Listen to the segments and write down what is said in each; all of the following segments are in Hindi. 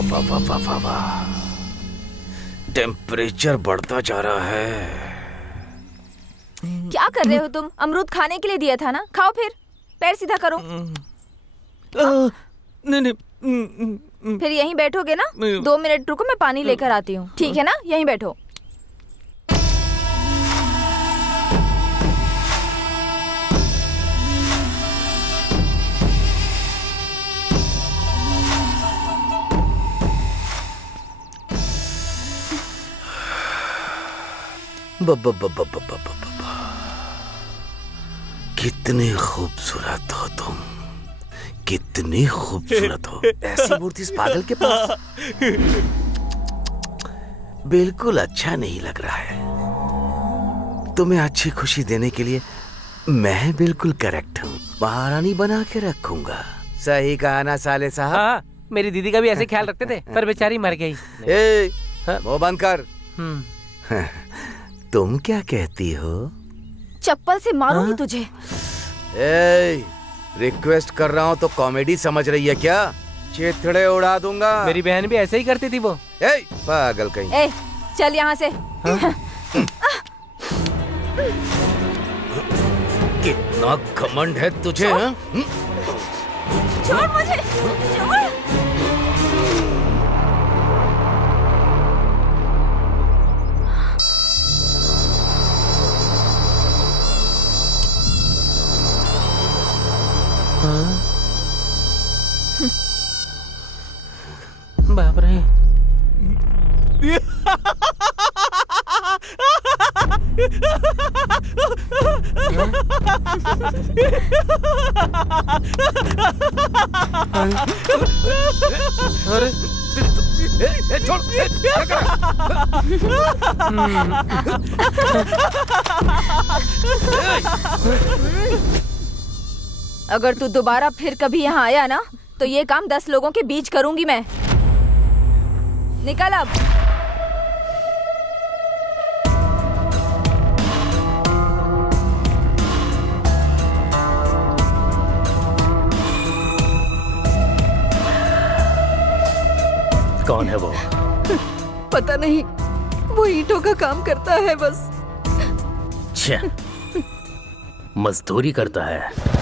वाह, टेम्परेचर बढ़ता जा रहा है। क्या कर रहे हो तुम? अमरूद खाने के लिए दिया था ना, खाओ फिर। पैर सीधा करो। नहीं। फिर यहीं बैठोगे ना? 2 मिनट रुको, मैं पानी लेकर आती हूँ। ठीक है ना? यहीं बैठो। कितने खूबसूरत हो तुम, कितनी खूबसूरत हो। ऐसी मूर्ति इस पागल के पास बिल्कुल अच्छा नहीं लग रहा है। तुम्हें अच्छी खुशी देने के लिए मैं बिल्कुल करेक्ट हूँ। महारानी बना के रखूंगा। सही कहा ना साले साहब? हाँ, मेरी दीदी का भी ऐसे ख्याल रखते थे, पर बेचारी मर गई। मुंह बंद कर। तुम क्या कहती हो? चप्पल से मारूंगी तुझे। रिक्वेस्ट कर रहा हूँ तो कॉमेडी समझ रही है क्या? चिथड़े उड़ा दूंगा। मेरी बहन भी ऐसे ही करती थी वो। पागल कहीं। चल यहाँ से। कितना घमंड है तुझे? छोड़ मुझे, छोड़। बाप रे। अरे छोड़। अगर तू दोबारा फिर कभी यहाँ आया ना, तो ये काम 10 लोगों के बीच करूंगी मैं। निकल अब। कौन है वो? पता नहीं, वो ईंटों का काम करता है बस। छे, मजदूरी करता है।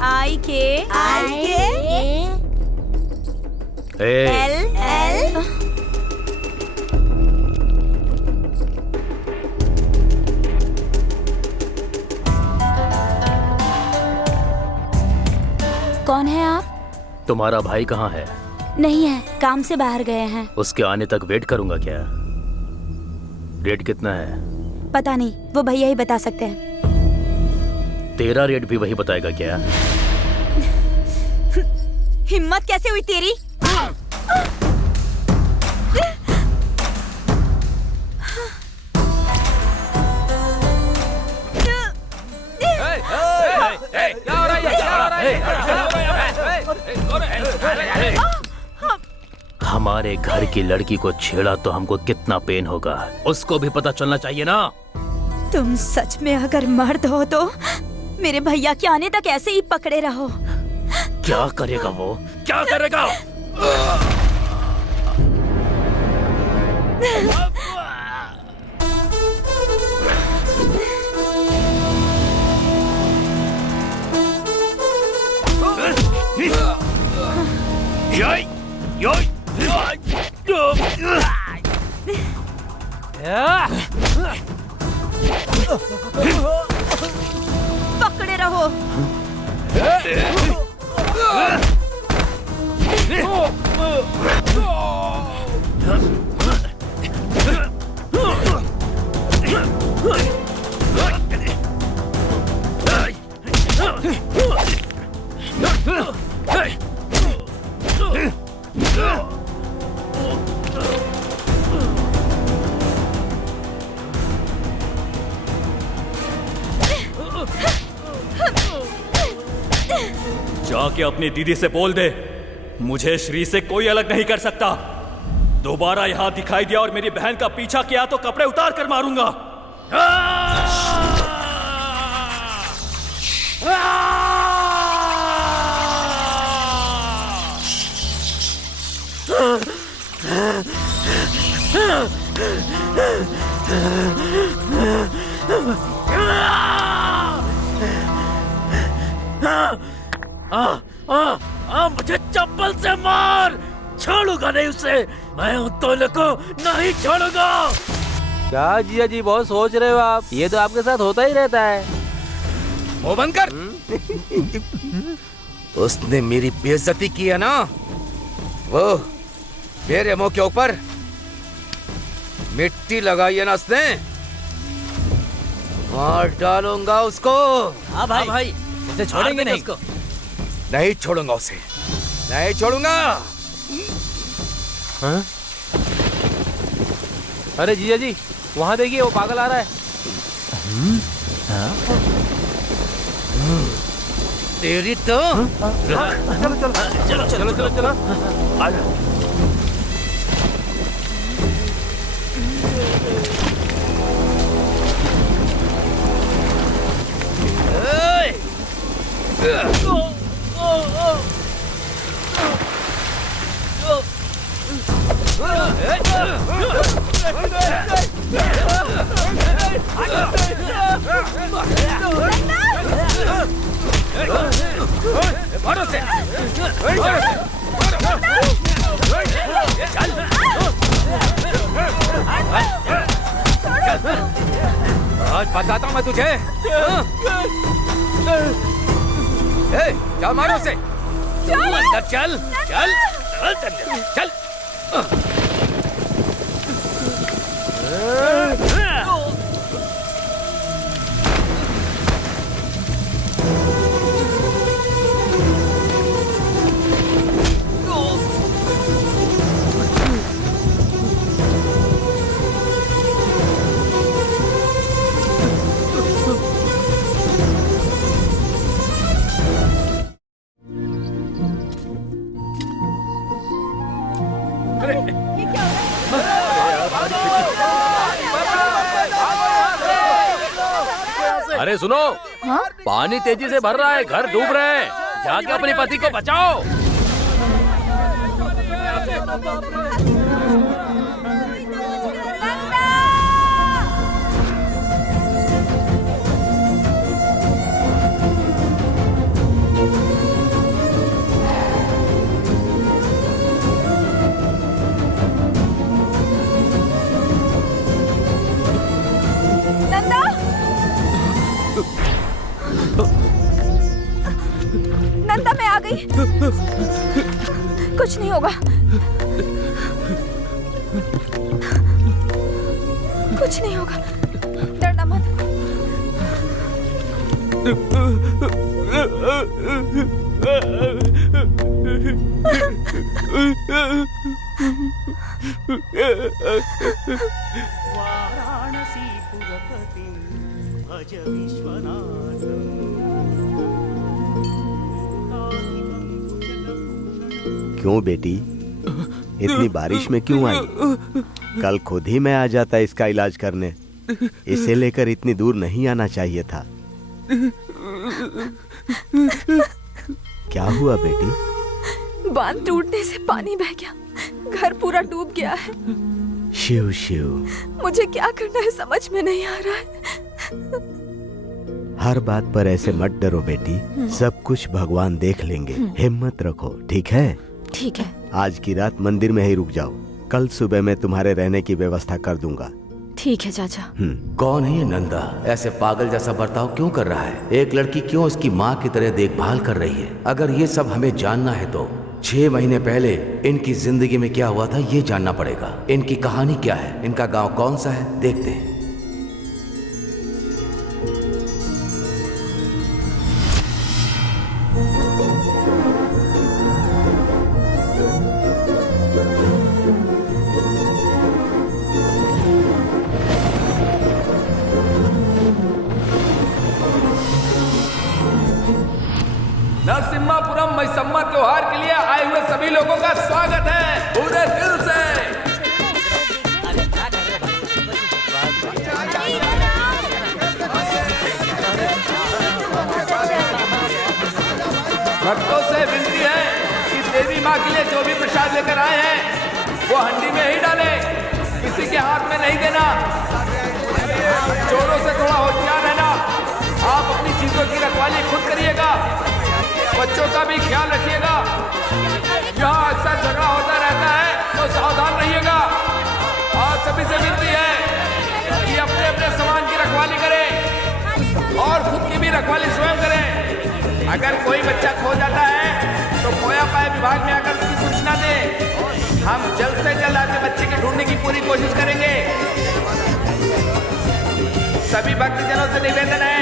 I-K L कौन है आप? तुम्हारा भाई कहाँ है? नहीं है, काम से बाहर गए हैं। उसके आने तक वेट करूंगा क्या? रेट कितना है? पता नहीं, वो भैया ही बता सकते हैं। तेरा रेट भी वही बताएगा क्या? हिम्मत कैसे हुई तेरी? हमारे घर की लड़की को छेड़ा तो हमको कितना पेन होगा, उसको भी पता चलना चाहिए ना। तुम सच में अगर मर्द हो तो मेरे भैया के आने तक ऐसे ही पकड़े रहो। क्या करेगा वो? क्या करेगा? पकड़े रहो। जाके अपनी दीदी से बोल दे, मुझे श्री से कोई अलग नहीं कर सकता। दोबारा यहां दिखाई दिया और मेरी बहन का पीछा किया तो कपड़े उतार कर मारूंगा। मुझे चप्पल से मार, छोड़ूंगा नहीं उसे। मैं उन दोनों को नहीं छोड़ूंगा। क्या जिया जी बहुत सोच रहे हो आप? ये तो आपके साथ होता ही रहता है। मुंह बंद कर। उसने मेरी बेइज्जती की है ना, वो मेरे मुंह के ऊपर मिट्टी लगाई है ना उसने, मार डालूंगा उसको। हाँ भाई, उसे छोड़ेंगे नहीं। उसको नहीं छोड़ूंगा उसे, नहीं छोड़ूंगा। हाँ? अरे जिया जी, वहाँ देखिए वो पागल आ रहा है। तेरी तो चलो। मारो से। आज बताता हूँ मैं तुझे। चल मारो से। अंदर चल चल चल चल। अरे सुनो, हाँ? पानी तेजी से भर रहा है, घर डूब रहे हैं। जाके अपने पति को बचाओ। नंदा, नंदा मैं आ गई। कुछ नहीं होगा, कुछ नहीं होगा, डरना मत। भज विश्वनाथ। क्यों बेटी, इतनी बारिश में क्यों आई? कल खुद ही मैं आ जाता इसका इलाज करने। इसे लेकर इतनी दूर नहीं आना चाहिए था। क्या हुआ बेटी? बांध टूटने से पानी बह गया, घर पूरा डूब गया है। शिव शिव, मुझे क्या करना है समझ में नहीं आ रहा है। हर बात पर ऐसे मत डरो बेटी, सब कुछ भगवान देख लेंगे। हिम्मत रखो, ठीक है? ठीक है। आज की रात मंदिर में ही रुक जाओ, कल सुबह मैं तुम्हारे रहने की व्यवस्था कर दूंगा। ठीक है चाचा। कौन है ये नंदा? ऐसे पागल जैसा बर्ताव क्यों कर रहा है? एक लड़की क्यों उसकी माँ की तरह देखभाल कर रही है? अगर ये सब हमें जानना है तो 6 महीने पहले इनकी जिंदगी में क्या हुआ था ये जानना पड़ेगा। इनकी कहानी क्या है, इनका गांव कौन सा है, देखते हैं। नरसिम्हापुरम मैसम्मा त्योहार के लिए आए हुए सभी लोगों का स्वागत है पूरे दिल से। भक्तों से विनती है कि देवी माँ के लिए जो भी प्रसाद लेकर आए हैं वो हंडी में ही डालें, किसी के हाथ में नहीं देना। चोरों से थोड़ा होशियार रहना। आप अपनी चीजों की रखवाली खुद करिएगा, बच्चों का भी ख्याल रखिएगा। यहाँ अक्सर झगड़ा होता रहता है तो सावधान रहिएगा। आप सभी से विनती है कि अपने अपने सामान की रखवाली करें और खुद की भी रखवाली स्वयं करें। अगर कोई बच्चा खो जाता है तो खोया पाए विभाग में आकर उसकी सूचना दें। हम जल्द से जल्द आपके बच्चे के ढूंढने की पूरी कोशिश करेंगे। सभी भक्तजनों से निवेदन है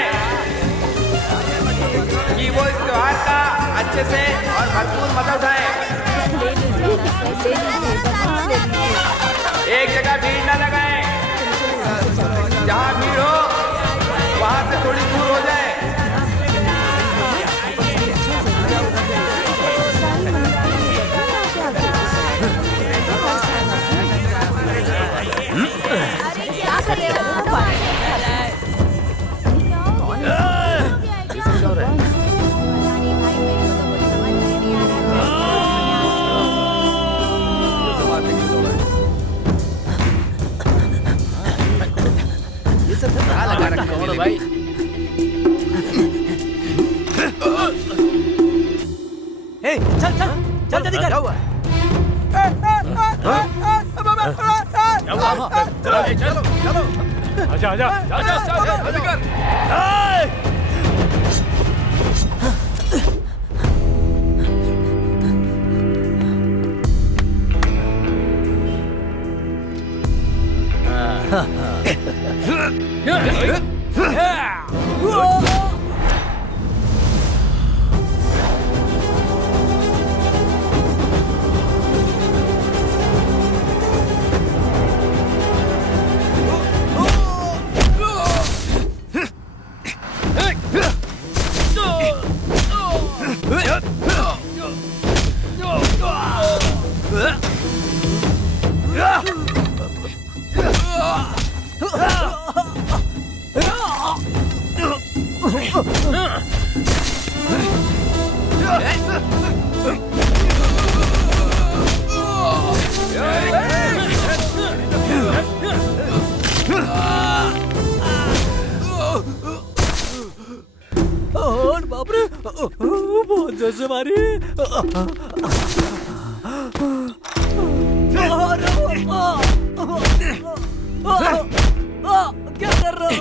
कि वो इस त्योहार का अच्छे से और भरपूर मजा उठाएं। एक जगह भीड़ न लगाएं, जहाँ भीड़ हो वहाँ से थोड़ी दूर हो जाए। क्या कर रहे हो? ये सब कहाँ लगा रखा है भाई? चल चल चल जल्दी कर। चलो चलो आजा आजा जल्दी कर। बाप रे, बहुत जोर से मारी। क्या कर रहा हूँ?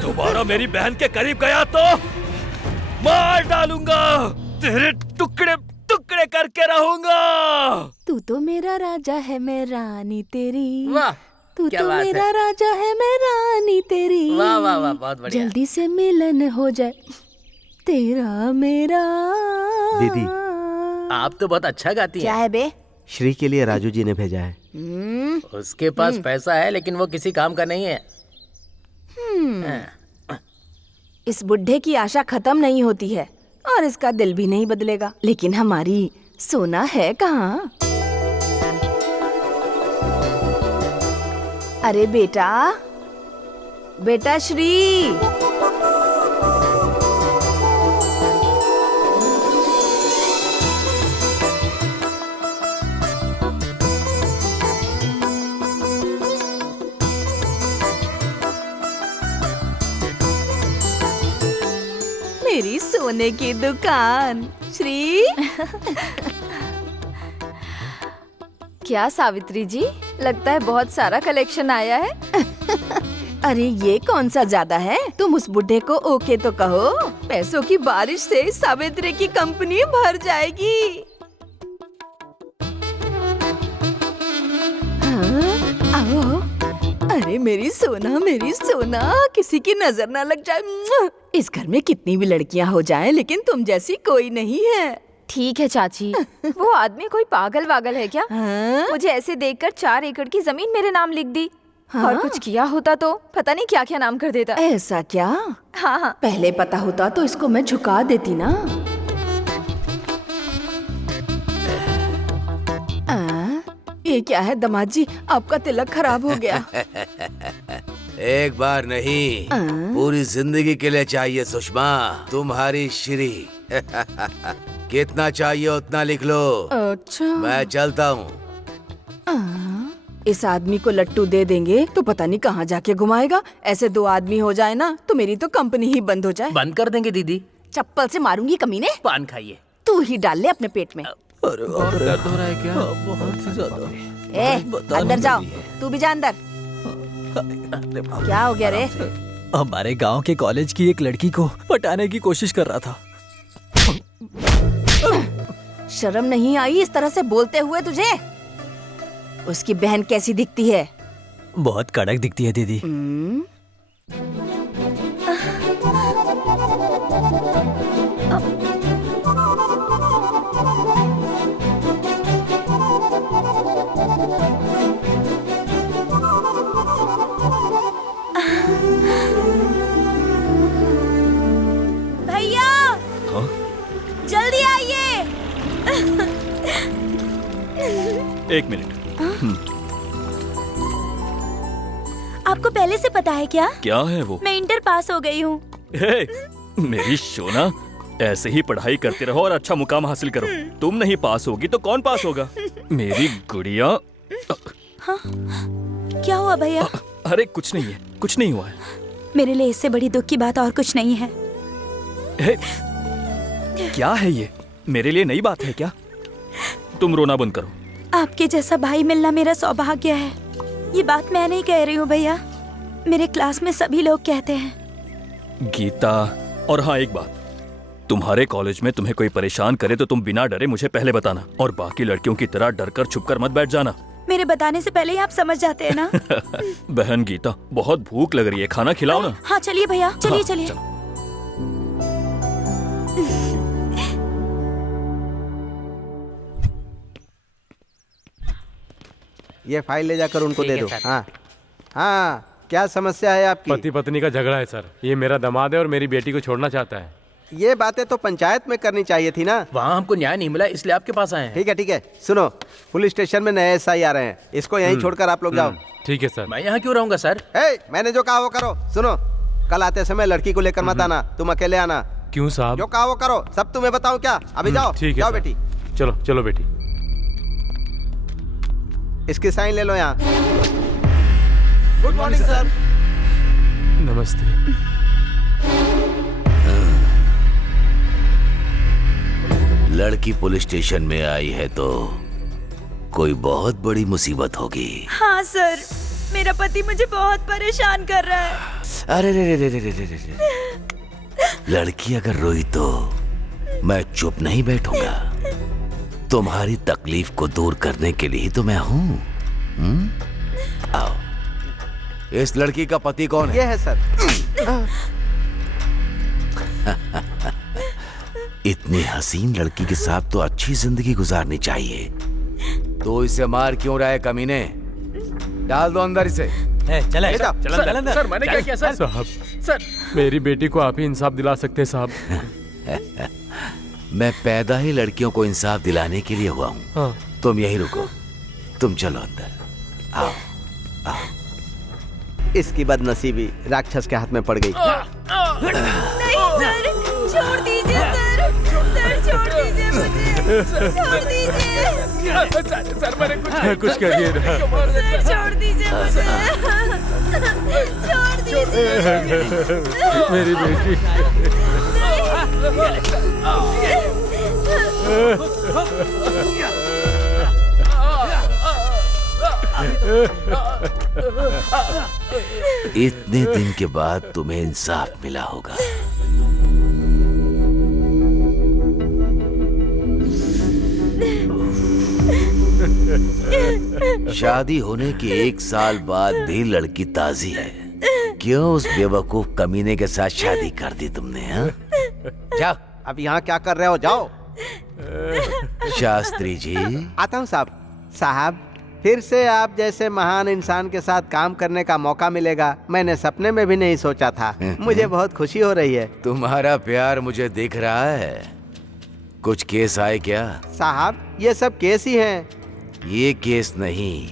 दोबारा मेरी बहन के करीब गया तो मार डालूंगा, तेरे टुकड़े टुकड़े करके रहूंगा। तू तो मेरा राजा है, मैं रानी तेरी। वाह, तू क्या तो बात मेरा है। राजा है, मैं रानी तेरी। वाह वाह वाह, बहुत बढ़िया। जल्दी से मिलन हो जाए तेरा मेरा। दीदी, आप तो बहुत अच्छा गाती क्या हैं। है बे? श्री के लिए राजू जी ने भेजा है। उसके पास पैसा है लेकिन वो किसी काम का नहीं है। इस बुढ़े की आशा खत्म नहीं होती है और इसका दिल भी नहीं बदलेगा। लेकिन हमारी सोना है कहाँ? अरे बेटा, बेटा श्री। मेरी सोने की दुकान श्री। क्या सावित्री जी, लगता है बहुत सारा कलेक्शन आया है। अरे ये कौन सा ज्यादा है? तुम उस बुढ़े को ओके तो कहो। पैसों की बारिश से सावित्री की कंपनी भर जाएगी। हाँ, आओ। अरे मेरी सोना, किसी की नजर ना लग जाए। इस घर में कितनी भी लड़कियां हो जाएं, लेकिन तुम जैसी कोई नहीं है। ठीक है चाची। वो आदमी कोई पागल वागल है क्या? हाँ? मुझे ऐसे देखकर 4 एकड़ की जमीन मेरे नाम लिख दी। हाँ? और कुछ किया होता तो पता नहीं क्या क्या नाम कर देता। ऐसा क्या? हाँ हाँ। पहले पता होता तो इसको मैं झुका देती ना। ये क्या है दामाद जी, आपका तिलक खराब हो गया। एक बार नहीं, पूरी जिंदगी के लिए चाहिए सुषमा, तुम्हारी श्री। कितना चाहिए उतना लिख लो। अच्छा। मैं चलता हूँ। इस आदमी को लट्टू दे देंगे तो पता नहीं कहाँ जाके घुमाएगा। ऐसे 2 आदमी हो जाए ना तो मेरी तो कंपनी ही बंद हो जाए। बंद कर देंगे दीदी। चप्पल से मारूंगी कमीने। पान खाइए। तू ही डाल ले अपने पेट में। अरे दर्द हो रहा है क्या? बहुत ही ज्यादा। अंदर जाओ, तू भी जा अंदर। क्या हो गया रे? हमारे गांव के कॉलेज की एक लड़की को पटाने की कोशिश कर रहा था। शर्म नहीं आई इस तरह से बोलते हुए तुझे? उसकी बहन कैसी दिखती है? बहुत कड़क दिखती है दीदी। भैया, जल्दी आइए। एक मिनट। आपको पहले से पता है क्या? क्या है वो? मैं इंटर पास हो गई हूँ। हे, मेरी सोना, ऐसे ही पढ़ाई करते रहो और अच्छा मुकाम हासिल करो। तुम नहीं पास होगी तो कौन पास होगा? मेरी गुड़िया। हाँ? क्या हुआ भैया? अरे कुछ नहीं है, कुछ नहीं हुआ है। मेरे लिए इससे बड़ी दुख की बात और कुछ नहीं है। हे, क्या है ये? मेरे लिए नई बात है क्या? तुम रोना बंद करो। आपके जैसा भाई मिलना मेरा सौभाग्य है। ये बात मैं नहीं कह रही हूँ भैया, मेरे क्लास में सभी लोग कहते हैं। गीता, और हाँ एक बात, तुम्हारे कॉलेज में तुम्हें कोई परेशान करे तो तुम बिना डरे मुझे पहले बताना, और बाकी लड़कियों की तरह डरकर छुपकर मत बैठ जाना। मेरे बताने से पहले ही आप समझ जाते हैं ना। बहन गीता, बहुत भूख लग रही है, खाना खिलाओ ना। हाँ चलिए भैया, चलिए हाँ, चलिए। चलो। ये फाइल ले जाकर उनको दे दो। हाँ हाँ, क्या समस्या है आपकी? पति पत्नी का झगड़ा है सर। ये मेरा दामाद है और मेरी बेटी को छोड़ना चाहता है। ये बातें तो पंचायत में करनी चाहिए थी ना। वहाँ हमको न्याय नहीं मिला इसलिए आपके पास आए हैं। ठीक है, सुनो, पुलिस स्टेशन में नए एसआई आ रहे हैं, इसको यहीं छोड़कर आप लोग जाओ। ठीक है सर। मैं यहाँ क्यों रहूँगा सर? मैंने जो कहा वो करो। सुनो, कल आते समय लड़की को लेकर मत आना, तुम अकेले आना। क्यों साहब? जो कहा वो करो, सब तुम्हें बताऊं क्या? अभी जाओ। ठीक है जाओ सर। बेटी। चलो चलो बेटी। इसकी साइन ले लो यहाँ। Good morning sir. नमस्ते। लड़की पुलिस स्टेशन में आई है तो कोई बहुत बड़ी मुसीबत होगी। हाँ सर, मेरा पति मुझे बहुत परेशान कर रहा है। अरे रे रे रे रे रे रे। लड़की अगर रोई तो मैं चुप नहीं बैठूंगा। तुम्हारी तकलीफ को दूर करने के लिए ही तो मैं हूँ। आओ। इस लड़की का पति कौन है? ये है सर। इतनी हसीन लड़की के साथ तो अच्छी जिंदगी गुजारनी चाहिए। तो इसे मार क्यों रहा है कमीने? डाल दो अंदर इसे। चले सर मैंने क्या किया सर? साहब, सर मेरी बेटी को आप ही इंसाफ दिला सकते हैं साहब। मैं पैदा ही लड़कियों को इंसाफ दिलाने के लिए हुआ हूँ। हाँ। तुम यहीं रुको, तुम चलो अंदर। आओ आओ। इसकी बदनसीबी राक्षस के हाथ में पड़ गई। नहीं सर, छोड़ दीजिए सर, सर छोड़ दीजिए मुझे, छोड़ दीजिए सर मैंने कुछ करिए ना। सर, छोड़ दीजिए मुझे, छोड़ दीजिए। मेरी बेटी। इतने दिन के बाद तुम्हें इंसाफ मिला होगा। शादी होने के 1 साल बाद भी लड़की ताजी है। क्यों उस बेवकूफ कमीने के साथ शादी कर दी तुमने? हाँ? जाओ, अब यहाँ क्या कर रहे हो? जाओ। शास्त्री जी। आता हूँ साहब। साहब, फिर से आप जैसे महान इंसान के साथ काम करने का मौका मिलेगा, मैंने सपने में भी नहीं सोचा था। मुझे बहुत खुशी हो रही है। तुम्हारा प्यार मुझे दिख रहा है। कुछ केस आए क्या? साहब, ये सब केस ही हैं। ये केस नहीं,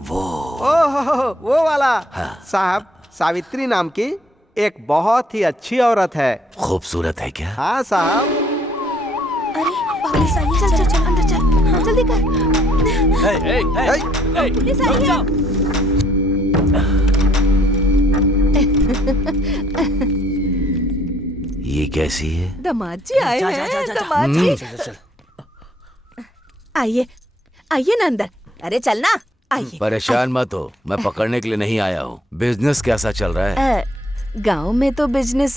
वो। ओह, वो वाला। हाँ। साहब, सावित्री नाम की एक बहुत ही अच्छी औरत है। खूबसूरत है क्या? हाँ साहब। अरे पुलिस आई है, चल चल चल अंदर चल, हाँ, जल्दी कर। पुलिस आई है। ये कैसी है? दामाद जी आए हैं, दामाद जी। आइए आइए ना अंदर। अरे चलना, आइए। परेशान मत हो, मैं पकड़ने के लिए नहीं आया हूँ। बिजनेस कैसा चल रहा है? गांव में तो बिजनेस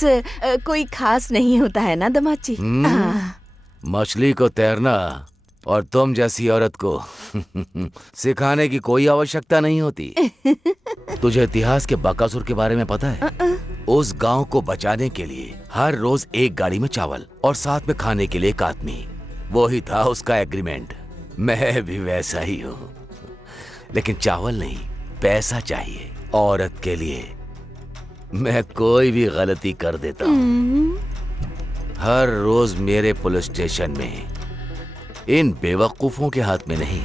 कोई खास नहीं होता है ना दामाद जी। मछली को तैरना और तुम जैसी औरत को सिखाने की कोई आवश्यकता नहीं होती। तुझे इतिहास के बकासुर के बारे में पता है? उस गांव को बचाने के लिए हर रोज एक गाड़ी में चावल और साथ में खाने के लिए एक आदमी। वो ही था उसका एग्रीमेंट। मैं भी वैसा ही हूँ, लेकिन चावल नहीं, पैसा चाहिए। औरत के लिए मैं कोई भी गलती कर देता हूँ। हर रोज मेरे पुलिस स्टेशन में इन बेवकूफों के हाथ में नहीं,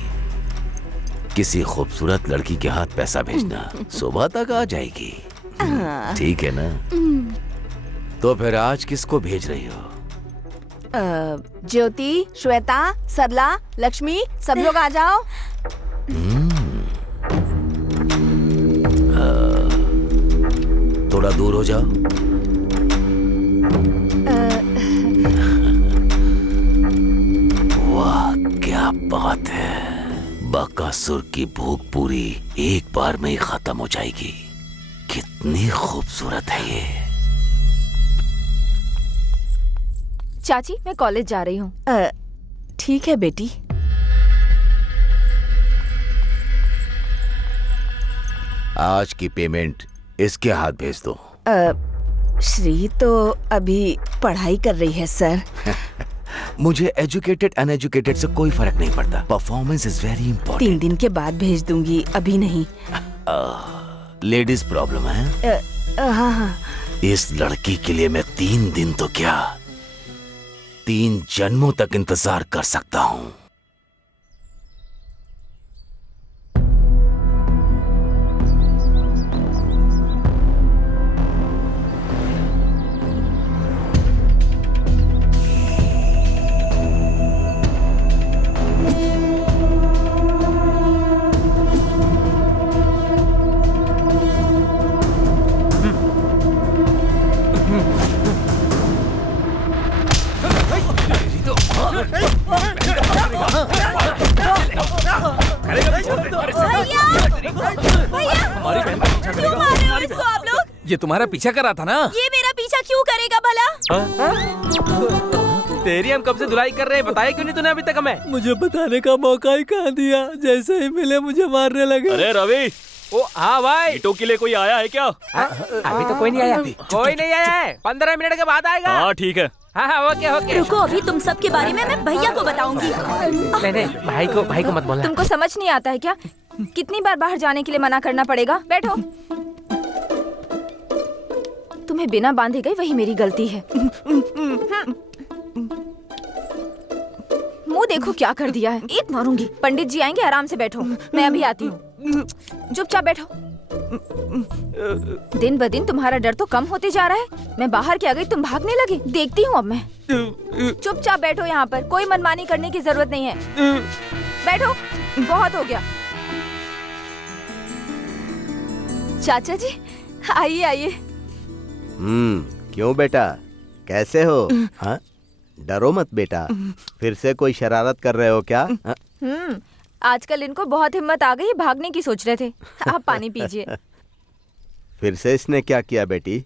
किसी खूबसूरत लड़की के हाथ पैसा भेजना। सुबह तक आ जाएगी, ठीक है ना? तो फिर आज किसको भेज रही हो? ज्योति, श्वेता, सरला, लक्ष्मी, सब लोग आ जाओ। थोड़ा दूर हो जाओ। वाह, क्या बात है। बकासुर की भूख पूरी एक बार में ही खत्म हो जाएगी। कितनी खूबसूरत है ये। चाची, मैं कॉलेज जा रही हूँ। ठीक है बेटी। आज की पेमेंट इसके हाथ भेज दो। श्री तो अभी पढ़ाई कर रही है सर। मुझे एजुकेटेड अनएजुकेटेड से कोई फर्क नहीं पड़ता। Performance is very important. 3 दिन के बाद भेज दूंगी, अभी नहीं। लेडीज प्रॉब्लम है। हाँ। इस लड़की के लिए मैं 3 दिन तो क्या, 3 जन्मों तक इंतजार कर सकता हूँ। ये तुम्हारा पीछा कर रहा था ना? ये मेरा पीछा क्यों करेगा भला? तेरी हम कब से धुलाई कर रहे हैं, बताया क्यों नहीं तूने अभी तक हमें? मुझे बताने का मौका ही कहाँ दिया, जैसे ही मिले मुझे मारने लगे। अरे रवि, ओ हाँ भाई, ईटों के लिए कोई आया है क्या? अभी तो कोई नहीं आया। कोई नहीं आया है, 15 मिनट के बाद आएगा। हाँ ठीक है। हाँ, ओके ओके। रुको, अभी तुम सब के बारे में मैं भैया को बताऊंगी। नहीं, भाई को मत बोलना। तुमको समझ नहीं आता है क्या? कितनी बार बाहर जाने के लिए मना करना पड़ेगा? बैठो। तुम्हें बिना बांधे गई वही मेरी गलती है। मुंह देखो क्या कर दिया है। एक मारूंगी। पंडित जी आएंगे, आराम से बैठो। मैं अभी आती हूँ। चुपचाप बैठो। दिन ब दिन तुम्हारा डर तो कम होते जा रहा है। मैं बाहर क्या गई, तुम भागने लगे। देखती हूँ अब मैं। चुपचाप बैठो यहाँ पर, कोई मनमानी करने की जरूरत नहीं है। बैठो, बहुत हो गया। चाचा जी आइए आइए। क्यों बेटा, कैसे हो? हाँ, डरो मत बेटा। फिर से कोई शरारत कर रहे हो क्या? आजकल इनको बहुत हिम्मत आ गई, भागने की सोच रहे थे। आप पानी पीजिए। फिर से इसने क्या किया बेटी?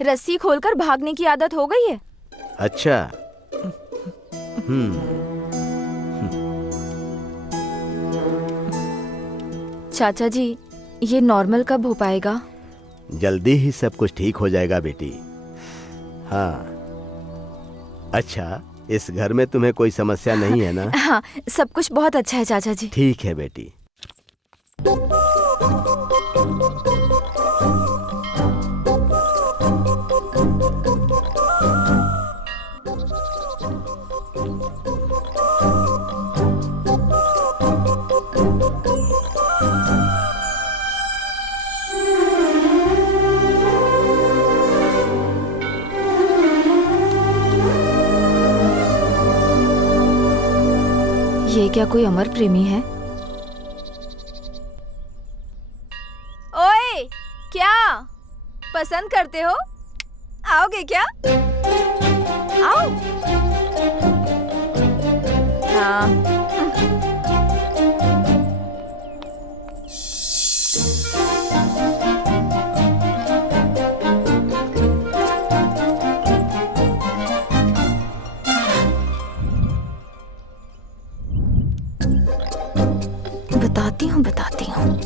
रस्सी खोलकर भागने की आदत हो गई है। अच्छा। चाचा जी, ये नॉर्मल कब हो पाएगा? जल्दी ही सब कुछ ठीक हो जाएगा बेटी। हाँ, अच्छा इस घर में तुम्हें कोई समस्या नहीं है ना? हाँ, सब कुछ बहुत अच्छा है चाचा जी। ठीक है बेटी। ये क्या कोई अमर प्रेमी है? ओए, क्या पसंद करते हो? आओगे क्या? आओ। हाँ। बताती हूँ।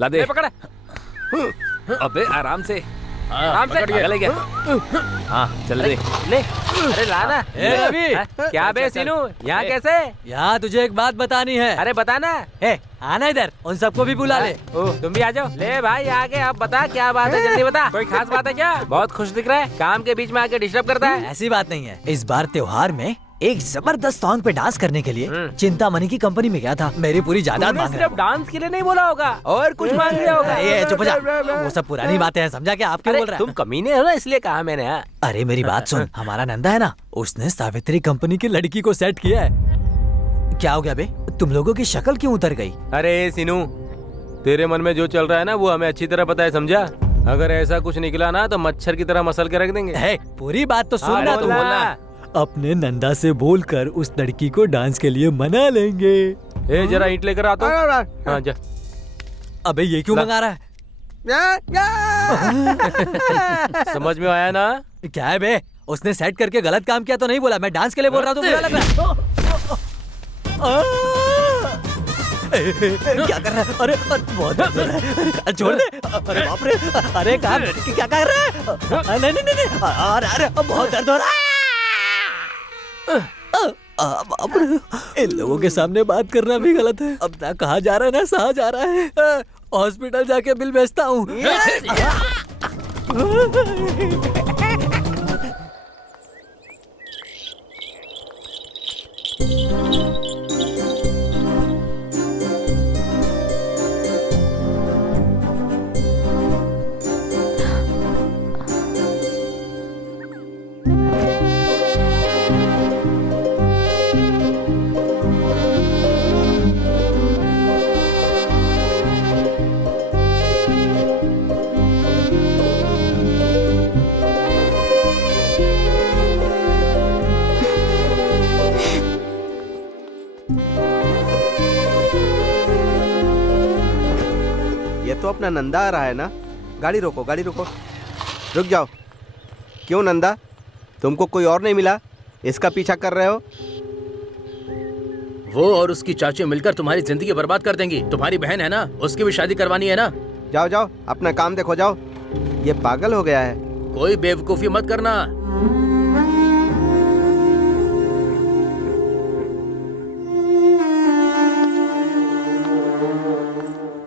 ला दे। पकड़। अबे आराम से आराम से ले गया। हाँ चल दे ले। अरे लाना। रवि, क्या बे सीनू, यहाँ कैसे? यहाँ तुझे एक बात बतानी है। अरे बताना। आना इधर, उन सबको भी बुला ले। तुम भी आ जाओ। ले भाई आगे, अब बता क्या बात है, जल्दी बता। कोई खास बात है क्या? बहुत खुश दिख रहा है, काम के बीच में आके डिस्टर्ब करता है। ऐसी बात नहीं है। इस बार त्योहार में एक जबरदस्त सॉन्ग पे डांस करने के लिए चिंतामणि की कंपनी में गया था। मेरी पूरी जायदाद मांग रहा सिर्फ डांस के लिए नहीं बोला होगा, और कुछ मांग लिया होगा। है। चुप हो जा, वो सब पुरानी बातें हैं, समझा क्या? आप क्या बोल रहे तुम कमीने हो ना, इसलिए कहा मैंने। अरे मेरी बात सुन, हमारा नंदा है ना, उसने सावित्री कंपनी की लड़की को सेट किया है। क्या हो गया बे? तुम लोगों की शक्ल क्यों उतर गई? अरे सीनू, तेरे मन में जो चल रहा है ना, वो हमें अच्छी तरह पता है, समझा? अगर ऐसा कुछ निकला ना तो मच्छर की तरह मसल के रख देंगे। पूरी बात तो सुनना। तो बोलना अपने नंदा से बोलकर उस लड़की को डांस के लिए मना लेंगे। जरा ईंट लेकर आता हूँ। हाँ जा। अबे ये क्यों मंगा रहा है? समझ में आया ना? क्या है बे? उसने सेट करके गलत काम किया तो नहीं बोला, मैं डांस के लिए बोल रहा हूँ तो बुरा लग रहा है। क्या कर रहा है? अरे बहुत दर्द हो रहा है। छोड़ दे। अरे बाप रे, अरे क्या कर रहा है? नहीं नहीं नहीं, अरे बहुत दर्द हो रहा है। इन लोगों के सामने बात करना भी गलत है। अब ना कहा जा रहा है ना सहा जा रहा है। हॉस्पिटल जाके बिल भेजता हूँ। तो अपना नंदा आ रहा है ना? गाड़ी रोको, गाड़ी रोको, रुक जाओ। क्यों नंदा, तुमको कोई और नहीं मिला? इसका पीछा कर रहे हो? वो और उसकी चाची मिलकर तुम्हारी जिंदगी बर्बाद कर देंगी। तुम्हारी बहन है ना, उसकी भी शादी करवानी है ना। जाओ जाओ, अपना काम देखो, जाओ। ये पागल हो गया है। कोई बेवकूफी मत करना।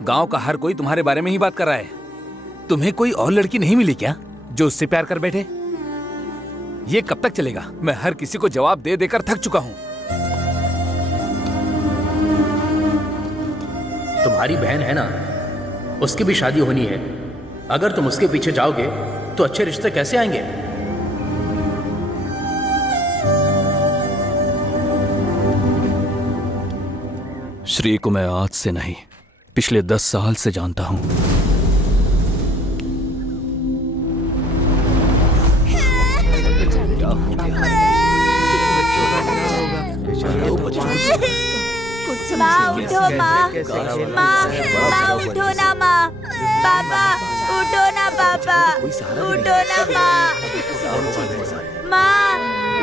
गांव का हर कोई तुम्हारे बारे में ही बात कर रहा है। तुम्हें कोई और लड़की नहीं मिली क्या जो उससे प्यार कर बैठे? ये कब तक चलेगा? मैं हर किसी को जवाब दे देकर थक चुका हूं। तुम्हारी बहन है ना, उसकी भी शादी होनी है। अगर तुम उसके पीछे जाओगे तो अच्छे रिश्ते कैसे आएंगे? श्री को मैं आज से नहीं, पिछले 10 साल से जानता हूं। उठो माँ, माँ उठो ना माँ, पापा उठो ना पापा, उठो ना माँ,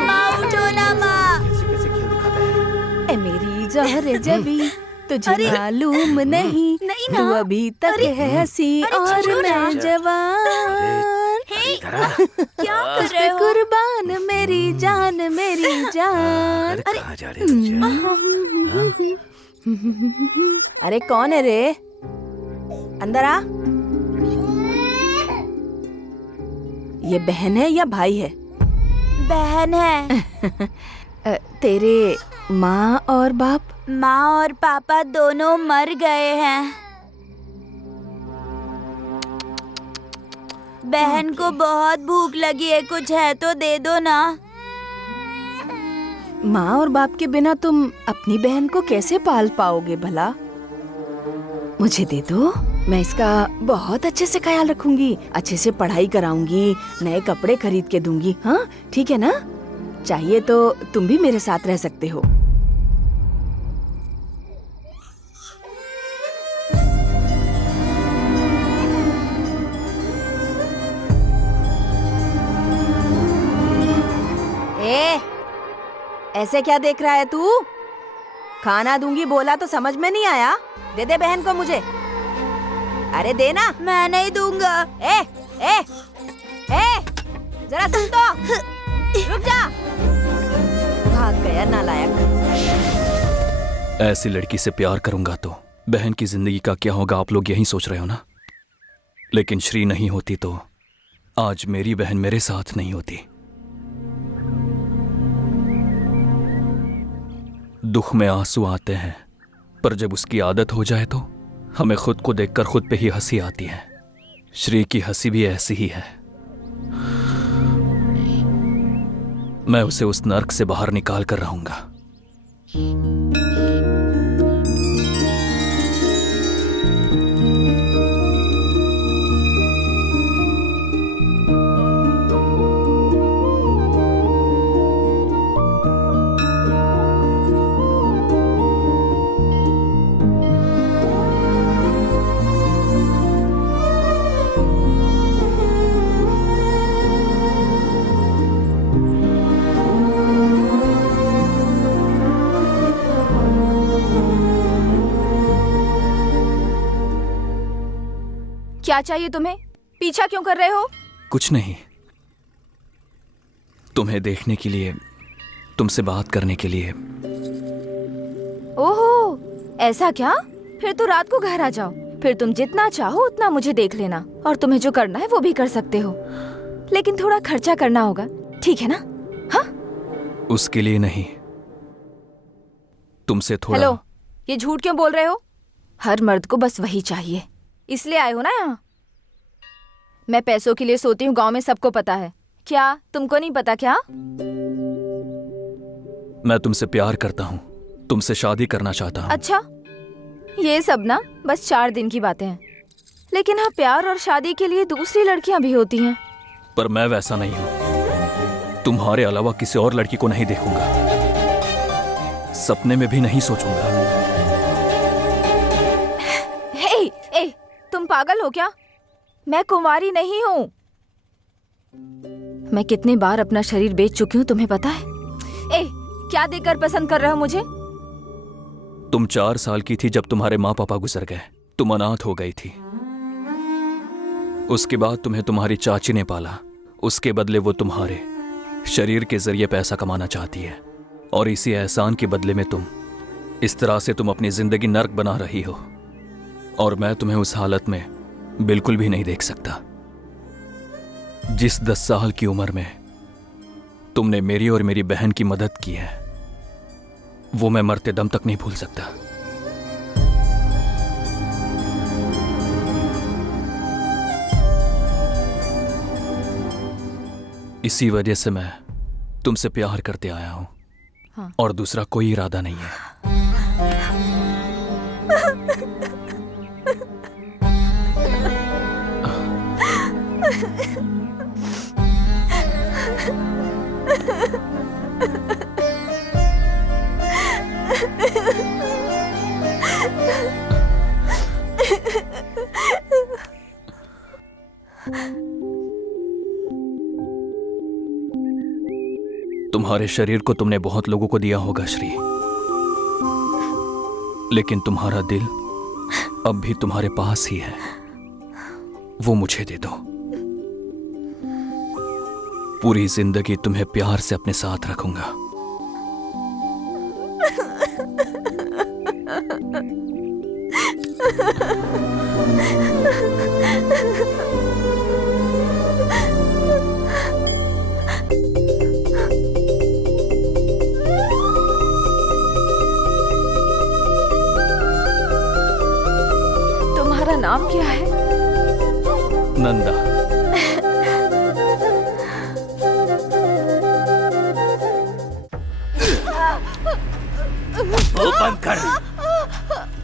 माँ उठो ना माँ। ए मेरी जहर जबी तुझे मालूम नहीं, नहीं तू ना। अभी तक है हंसी और छोड़ो ना। मैं जवान। क्या कर रहे हो? कुर्बान मेरी जान मेरी जान। अरे कहाँ जा रहे हो? अरे कौन है रे? अंदर आ। ये बहन है या भाई है? बहन है। तेरे माँ और बाप? माँ और पापा दोनों मर गए हैं। बहन को बहुत भूख लगी है, कुछ है तो दे दो ना। माँ और बाप के बिना तुम अपनी बहन को कैसे पाल पाओगे भला? मुझे दे दो, मैं इसका बहुत अच्छे से ख्याल रखूंगी, अच्छे से पढ़ाई कराऊंगी, नए कपड़े खरीद के दूंगी। हाँ ठीक है ना? चाहिए तो तुम भी मेरे साथ रह सकते हो। ए, ऐसे क्या देख रहा है तू? खाना दूंगी बोला तो समझ में नहीं आया? दे दे बहन को मुझे। अरे देना। मैं नहीं दूंगा। ए, ए, ए, जरा सुन तो। रुक जा। भाग गया नालायक। ऐसी लड़की से प्यार करूंगा तो बहन की जिंदगी का क्या होगा, आप लोग यही सोच रहे हो ना? लेकिन श्री नहीं होती तो आज मेरी बहन मेरे साथ नहीं होती। दुख में आंसू आते हैं, पर जब उसकी आदत हो जाए तो हमें खुद को देखकर खुद पे ही हंसी आती है। श्री की हंसी भी ऐसी ही है। मैं उसे उस नर्क से बाहर निकाल कर रहूंगा। क्या चाहिए तुम्हें? पीछा क्यों कर रहे हो? कुछ नहीं, तुम्हें देखने के लिए, तुमसे बात करने के लिए। ओहो, ऐसा क्या? फिर तो रात को घर आ जाओ, फिर तुम जितना चाहो उतना मुझे देख लेना, और तुम्हें जो करना है वो भी कर सकते हो, लेकिन थोड़ा खर्चा करना होगा, ठीक है ना? हाँ? उसके लिए नहीं, तुमसे थोड़ा। हेलो, ये झूठ क्यों बोल रहे हो? हर मर्द को बस वही चाहिए, इसलिए आए हो ना यहाँ? मैं पैसों के लिए सोती हूँ, गांव में सबको पता है। क्या तुमको नहीं पता क्या? मैं तुमसे प्यार करता हूँ, तुमसे शादी करना चाहता हूँ। अच्छा, ये सब ना बस 4 दिन की बातें हैं, लेकिन हाँ, प्यार और शादी के लिए दूसरी लड़कियां भी होती हैं। पर मैं वैसा नहीं हूँ। तुम्हारे अलावा किसी और लड़की को नहीं देखूंगा, सपने में भी नहीं सोचूंगा। ए, तुम पागल हो क्या? मैं कुंवारी नहीं हूँ। मैं कितने बार अपना शरीर बेच चुकी हूँ, तुम्हें पता है? क्या देकर पसंद कर रहे हो मुझे? तुम 4 साल की थी जब तुम्हारे माँ पापा गुजर गए, तुम अनाथ हो गई थी। उसके बाद तुम्हें तुम्हारी चाची ने पाला, उसके बदले वो तुम्हारे शरीर के जरिए पैसा कमाना चाहती है, और इसी एहसान के बदले में इस तरह से तुम अपनी जिंदगी नर्क बना रही हो, और मैं तुम्हें उस हालत में बिल्कुल भी नहीं देख सकता। जिस 10 साल की उम्र में तुमने मेरी और मेरी बहन की मदद की है, वो मैं मरते दम तक नहीं भूल सकता। इसी वजह से मैं तुमसे प्यार करते आया हूं। हाँ। और दूसरा कोई इरादा नहीं है। तुम्हारे शरीर को तुमने बहुत लोगों को दिया होगा श्री, लेकिन तुम्हारा दिल अब भी तुम्हारे पास ही है। वो मुझे दे दो। पूरी जिंदगी तुम्हें प्यार से अपने साथ रखूंगा। तुम्हारा नाम क्या है? नंदा। वो बंद कर।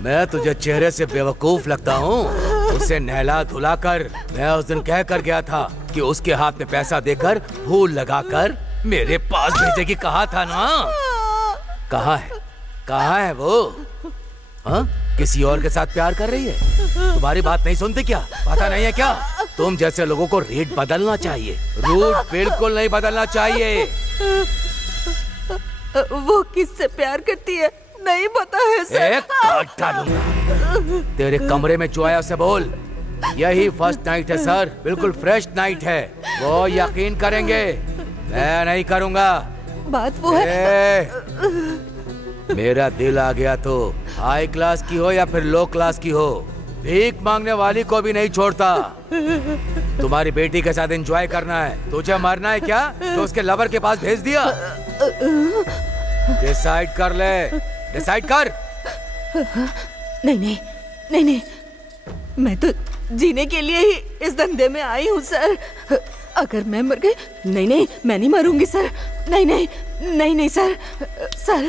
मैं तुझे चेहरे से बेवकूफ लगता हूँ? उसे नहला धुला कर मैं उस दिन कह कर गया था कि उसके हाथ में पैसा देकर फूल लगाकर मेरे पास भेजेगी, कहा था ना? कहाँ है? कहाँ है वो? हाँ? किसी और के साथ प्यार कर रही है? तुम्हारी बात नहीं सुनती क्या? पता नहीं है क्या? तुम जैसे लोगों को रेट बदलना चाहिए, रूट बिल्कुल नहीं बदलना चाहिए। वो किससे प्यार करती है? नहीं पता है सर। एक काट डालूंगा। तेरे कमरे में जो आया उसे बोल, यही फर्स्ट नाइट है सर, बिल्कुल फ्रेश नाइट है। वो यकीन करेंगे, मैं नहीं करूंगा। बात वो है। मेरा दिल आ गया तो हाई क्लास की हो या फिर लो क्लास की हो, भीख मांगने वाली को भी नहीं छोड़ता। तुम्हारी बेटी के साथ एंजॉय करना है, तुझे मरना है क्या तो उसके लवर के पास भेज दिया? डिसाइड कर ले, डिसाइड कर। नहीं नहीं नहीं नहीं, मैं तो जीने के लिए ही इस धंधे में आई हूँ सर। अगर मैं मर गई, नहीं नहीं मैं नहीं मरूंगी सर। नहीं नहीं नहीं नहीं सर, सर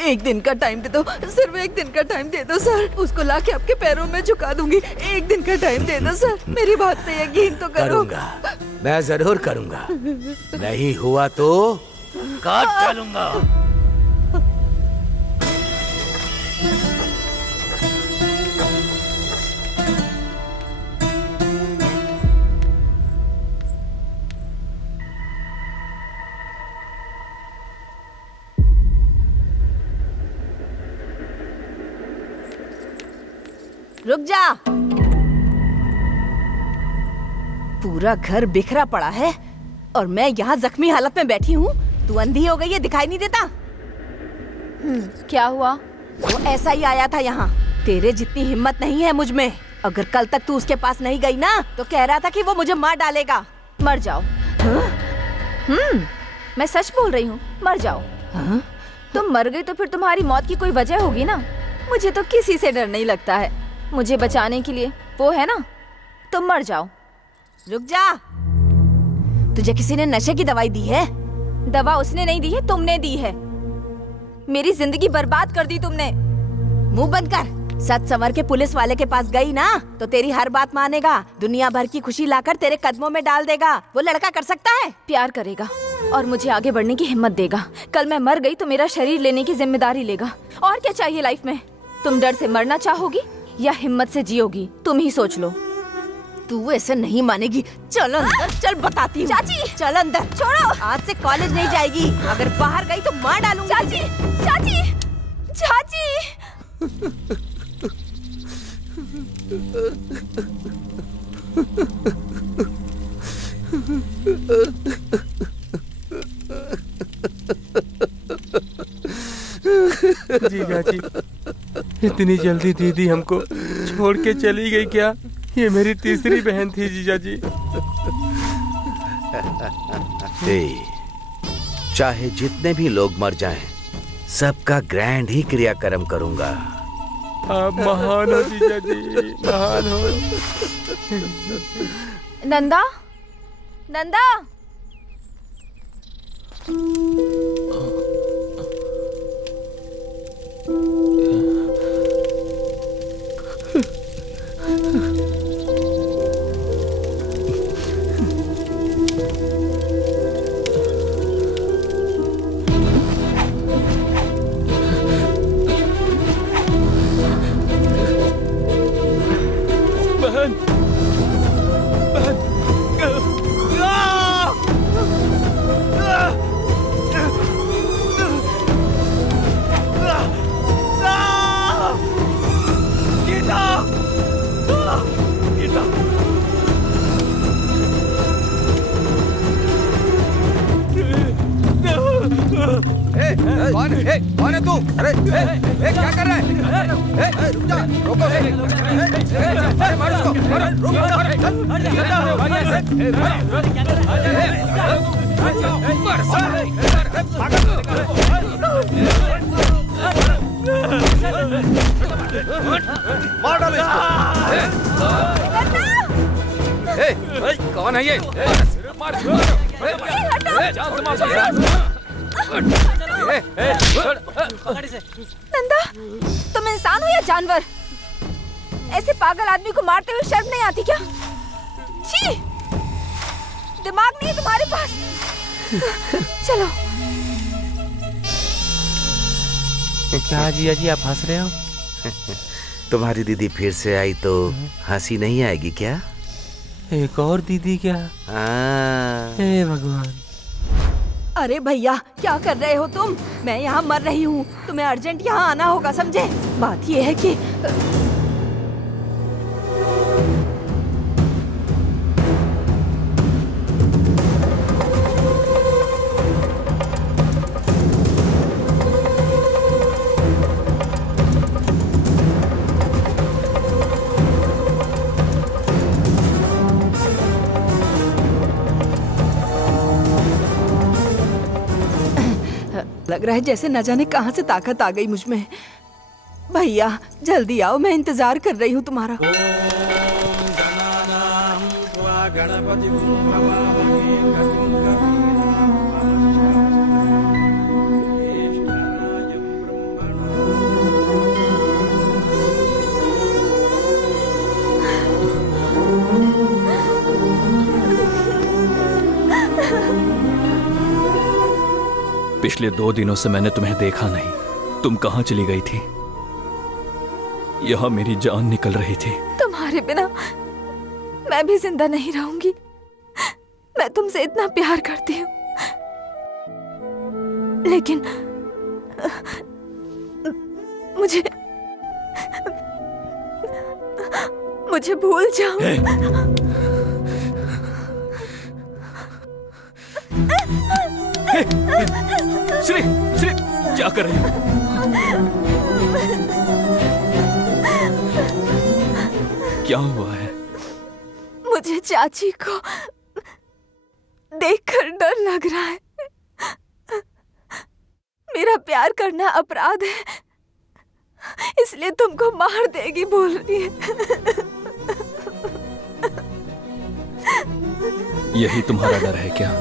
एक दिन का टाइम दे दो, सिर्फ एक दिन का टाइम दे दो सर। उसको लाके आपके पैरों में झुका दूंगी। एक दिन का टाइम दे दो सर, मेरी बात पे यकीन तो करो। करूंगा, मैं जरूर करूंगा। नहीं हुआ तो काट डालूंगा। रुक जा। पूरा घर बिखरा पड़ा है और मैं यहाँ जख्मी हालत में बैठी हूँ। तू अंधी हो गई है, दिखाई नहीं देता? क्या हुआ? वो ऐसा ही आया था यहाँ। तेरे जितनी हिम्मत नहीं है मुझ में। अगर कल तक तू उसके पास नहीं गई ना तो कह रहा था कि वो मुझे मार डालेगा। मर जाओ। मैं सच बोल रही हूँ, मर जाओ। तुम मर गई तो फिर तुम्हारी मौत की कोई वजह होगी ना। मुझे तो किसी से डर नहीं लगता है। मुझे बचाने के लिए वो है ना, तुम मर जाओ। रुक जा। तुझे किसी ने नशे की दवाई दी है? दवा उसने नहीं दी है, तुमने दी है। मेरी जिंदगी बर्बाद कर दी तुमने। मुंह बंद कर। सच संवर के पुलिस वाले के पास गई ना तो तेरी हर बात मानेगा, दुनिया भर की खुशी लाकर तेरे कदमों में डाल देगा। वो लड़का कर सकता है? प्यार करेगा और मुझे आगे बढ़ने की हिम्मत देगा। कल मैं मर गई तो मेरा शरीर लेने की जिम्मेदारी लेगा। और क्या चाहिए लाइफ में? तुम डर से मरना चाहोगी या हिम्मत से जियोगी? तुम ही सोच लो। तू ऐसे नहीं मानेगी। चल अंदर, चल बताती हूँ। चाची चल अंदर। छोड़ो। आज से कॉलेज नहीं जाएगी। अगर बाहर गई तो मार डालूंगी। चाची चाची चाची। जीजा जी, इतनी जल्दी दीदी हमको छोड़ के चली गई क्या? ये मेरी तीसरी बहन थी जीजा जी। चाहे जितने भी लोग मर जाएं, सबका ग्रैंड ही क्रियाक्रम करूंगा। आप महान हो जीजा जी, महान हो। नंदा, नंदा। बहन, बहन। कौन है तू? अरे क्या कर रहा है? रुक जा, रोको अरे मार इसको, मार डालो इसको। कौन है ये? मार नंदा, तुम इंसान हो या जानवर? ऐसे पागल आदमी को मारते हुए शर्म नहीं आती क्या? छी! दिमाग नहीं है तुम्हारे पास। चलो। क्या जिया जी आप हंस रहे हो? तुम्हारी दीदी फिर से आई तो हंसी नहीं आएगी क्या? एक और दीदी क्या? हे भगवान। अरे भैया, क्या कर रहे हो तुम? मैं यहाँ मर रही हूँ, तुम्हें अर्जेंट यहाँ आना होगा, समझे? बात ये है कि लग रहा है जैसे न जाने कहां से ताकत आ गई मुझ में। भैया जल्दी आओ, मैं इंतजार कर रही हूँ तुम्हारा। पिछले 2 दिनों से मैंने तुम्हें देखा नहीं। तुम कहाँ चली गई थी? यहाँ मेरी जान निकल रही थी। तुम्हारे बिना मैं भी जिंदा नहीं रहूंगी। मैं तुमसे इतना प्यार करती हूँ, लेकिन मुझे भूल जाओ। श्री, श्री, क्या कर रही हो? क्या हुआ है? मुझे चाची को देखकर डर लग रहा है। मेरा प्यार करना अपराध है, इसलिए तुमको मार देगी बोल रही है। यही तुम्हारा डर है क्या?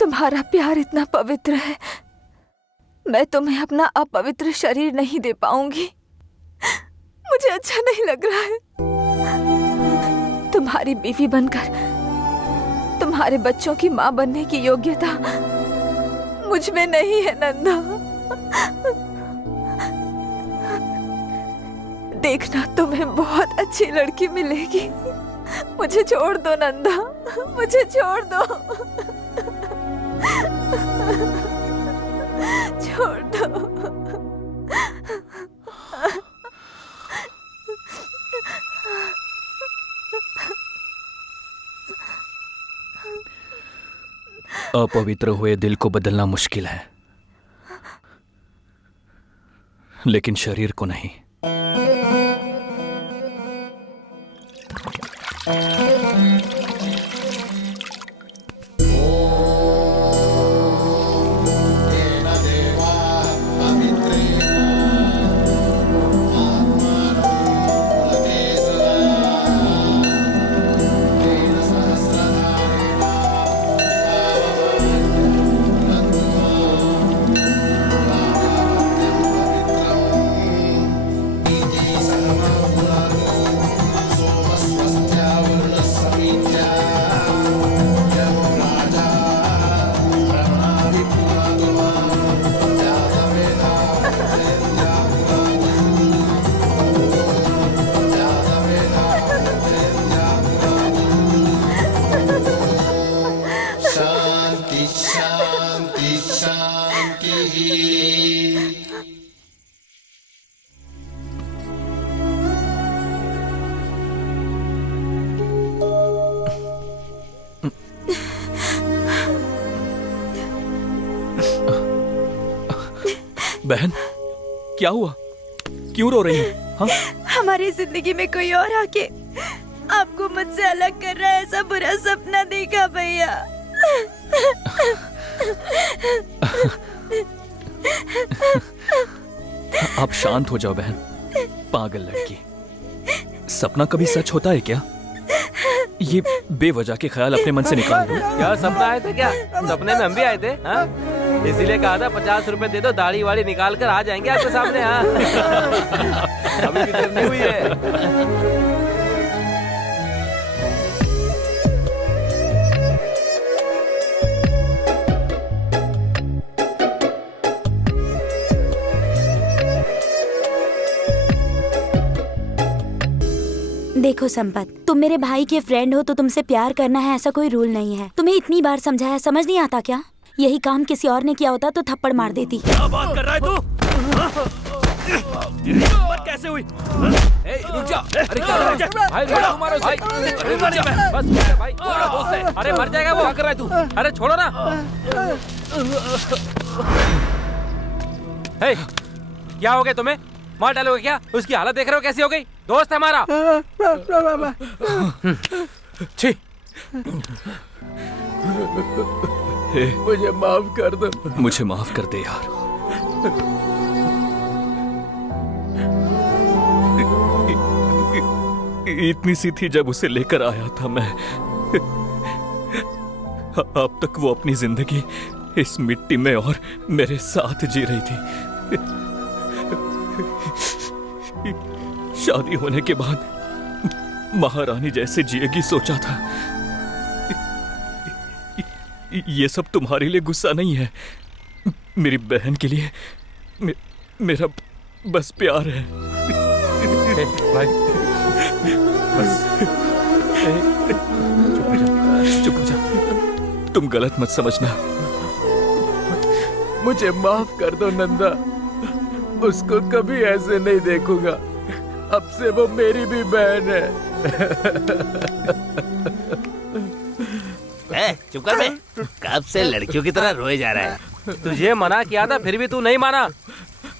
तुम्हारा प्यार इतना पवित्र है, मैं तुम्हें अपना अपवित्र शरीर नहीं दे पाऊंगी। मुझे अच्छा नहीं लग रहा है। तुम्हारी बीवी बनकर तुम्हारे बच्चों की माँ बनने की योग्यता मुझ में नहीं है नंदा। देखना, तुम्हें बहुत अच्छी लड़की मिलेगी। मुझे छोड़ दो नंदा, मुझे छोड़ दो। छोड़ दो। अपवित्र हुए दिल को बदलना मुश्किल है, लेकिन शरीर को नहीं। बहन, क्या हुआ? क्यों रो रही है? हाँ? हमारी जिंदगी में कोई और आके आपको मुझसे अलग कर रहा है, ऐसा बुरा सपना देखा भैया। आप शांत हो जाओ बहन, पागल लड़की। सपना कभी सच होता है क्या? ये बेवजह के ख्याल अपने मन से निकाल दो। क्या सपना आए थे क्या? सपने में हम भी आए थे, हाँ? इसीलिए कहा था 50 रुपए दे दो, दाढ़ी वाड़ी निकाल कर आ जाएंगे आपके सामने। हाँ अभी भी देर नहीं हुई है। देखो संपत, तुम मेरे भाई के फ्रेंड हो तो तुमसे प्यार करना है ऐसा कोई रूल नहीं है। तुम्हें इतनी बार समझाया, समझ नहीं आता क्या? यही काम किसी और ने किया होता तो थप्पड़ मार देती। क्या बात कर रहा है तू? बात कैसे हुई? रुक जा। अरे क्या कर रहा है? भाई मारो भाई। बस भाई, हमारा दोस्त है। अरे मर जाएगा वो। क्या कर रहा है तू? अरे छोड़ो ना। हे, क्या हो गया तुम्हें? मार डालोगे क्या? उसकी हालत देख रहे हो कैसी हो गई? दोस्त है हमारा। छी। मुझे माफ कर दो। मुझे माफ कर दे यार। इतनी सी थी जब उसे लेकर आया था मैं। अब तक वो अपनी जिंदगी इस मिट्टी में और मेरे साथ जी रही थी। शादी होने के बाद महारानी जैसे जिएगी सोचा था। ये सब तुम्हारे लिए गुस्सा नहीं है, मेरी बहन के लिए मेरा बस प्यार है। भाई बस चुप हो जा। तुम गलत मत समझना। मुझे माफ कर दो नंदा, उसको कभी ऐसे नहीं देखूंगा। अब से वो मेरी भी बहन है। चुप कर बे। कब से लड़कियों की तरह रोए जा रहा है? तुझे मना किया था फिर भी तू नहीं माना।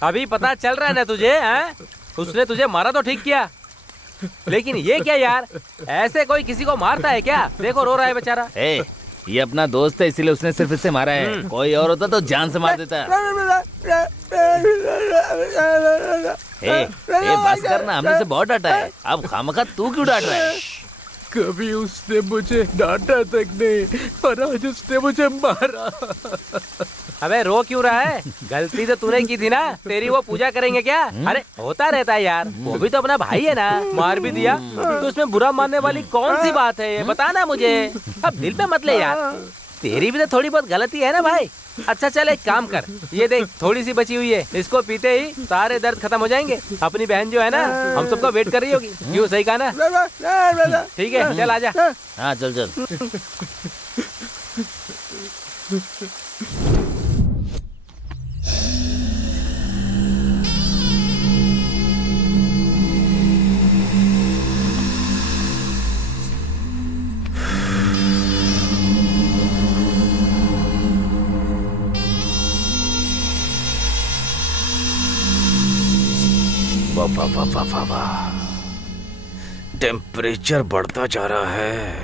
अभी पता चल रहा है ना तुझे, हैं? उसने तुझे मारा तो ठीक किया, लेकिन ये क्या यार, ऐसे कोई किसी को मारता है क्या? देखो रो रहा है बेचारा। ये अपना दोस्त है इसीलिए उसने सिर्फ इससे मारा है। कोई और होता तो जान से मार देता। बस करना, हमने से बहुत डांटा है। अब खामखा तू क्यों डांट रहा है? कभी उसने मुझे डांटा तक नहीं, पर आज उसने मुझे मारा। अबे रो क्यों रहा है? गलती तो तूने की थी ना। तेरी वो पूजा करेंगे क्या? अरे होता रहता है यार, वो भी तो अपना भाई है ना। मार भी दिया तो उसमें बुरा मानने वाली कौन सी बात है? ये बता ना मुझे। अब दिल पे मत ले यार, तेरी भी तो थोड़ी बहुत गलती है ना भाई। अच्छा चल एक काम कर, ये देख थोड़ी सी बची हुई है, इसको पीते ही सारे दर्द खत्म हो जाएंगे। अपनी बहन जो है ना हम सबका वेट कर रही होगी। क्यों, सही कहा ना? ठीक है चल आजा। हाँ चल चल। टेम्परेचर बढ़ता जा रहा है।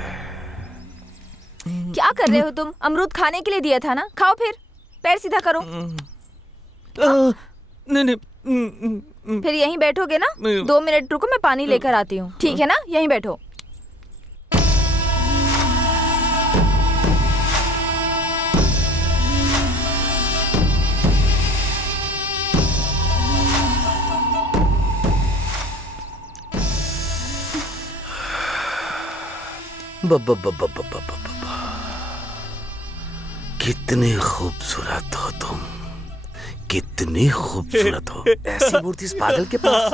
क्या कर रहे हो तुम? अमरूद खाने के लिए दिया था ना, खाओ फिर। पैर सीधा करो। नहीं। फिर यहीं बैठोगे ना? 2 मिनट रुको, मैं पानी लेकर आती हूँ। ठीक है ना, यहीं बैठो। कितनी खूबसूरत हो तुम, कितनी खूबसूरत हो। ऐसी मूर्ति इस पागल के पास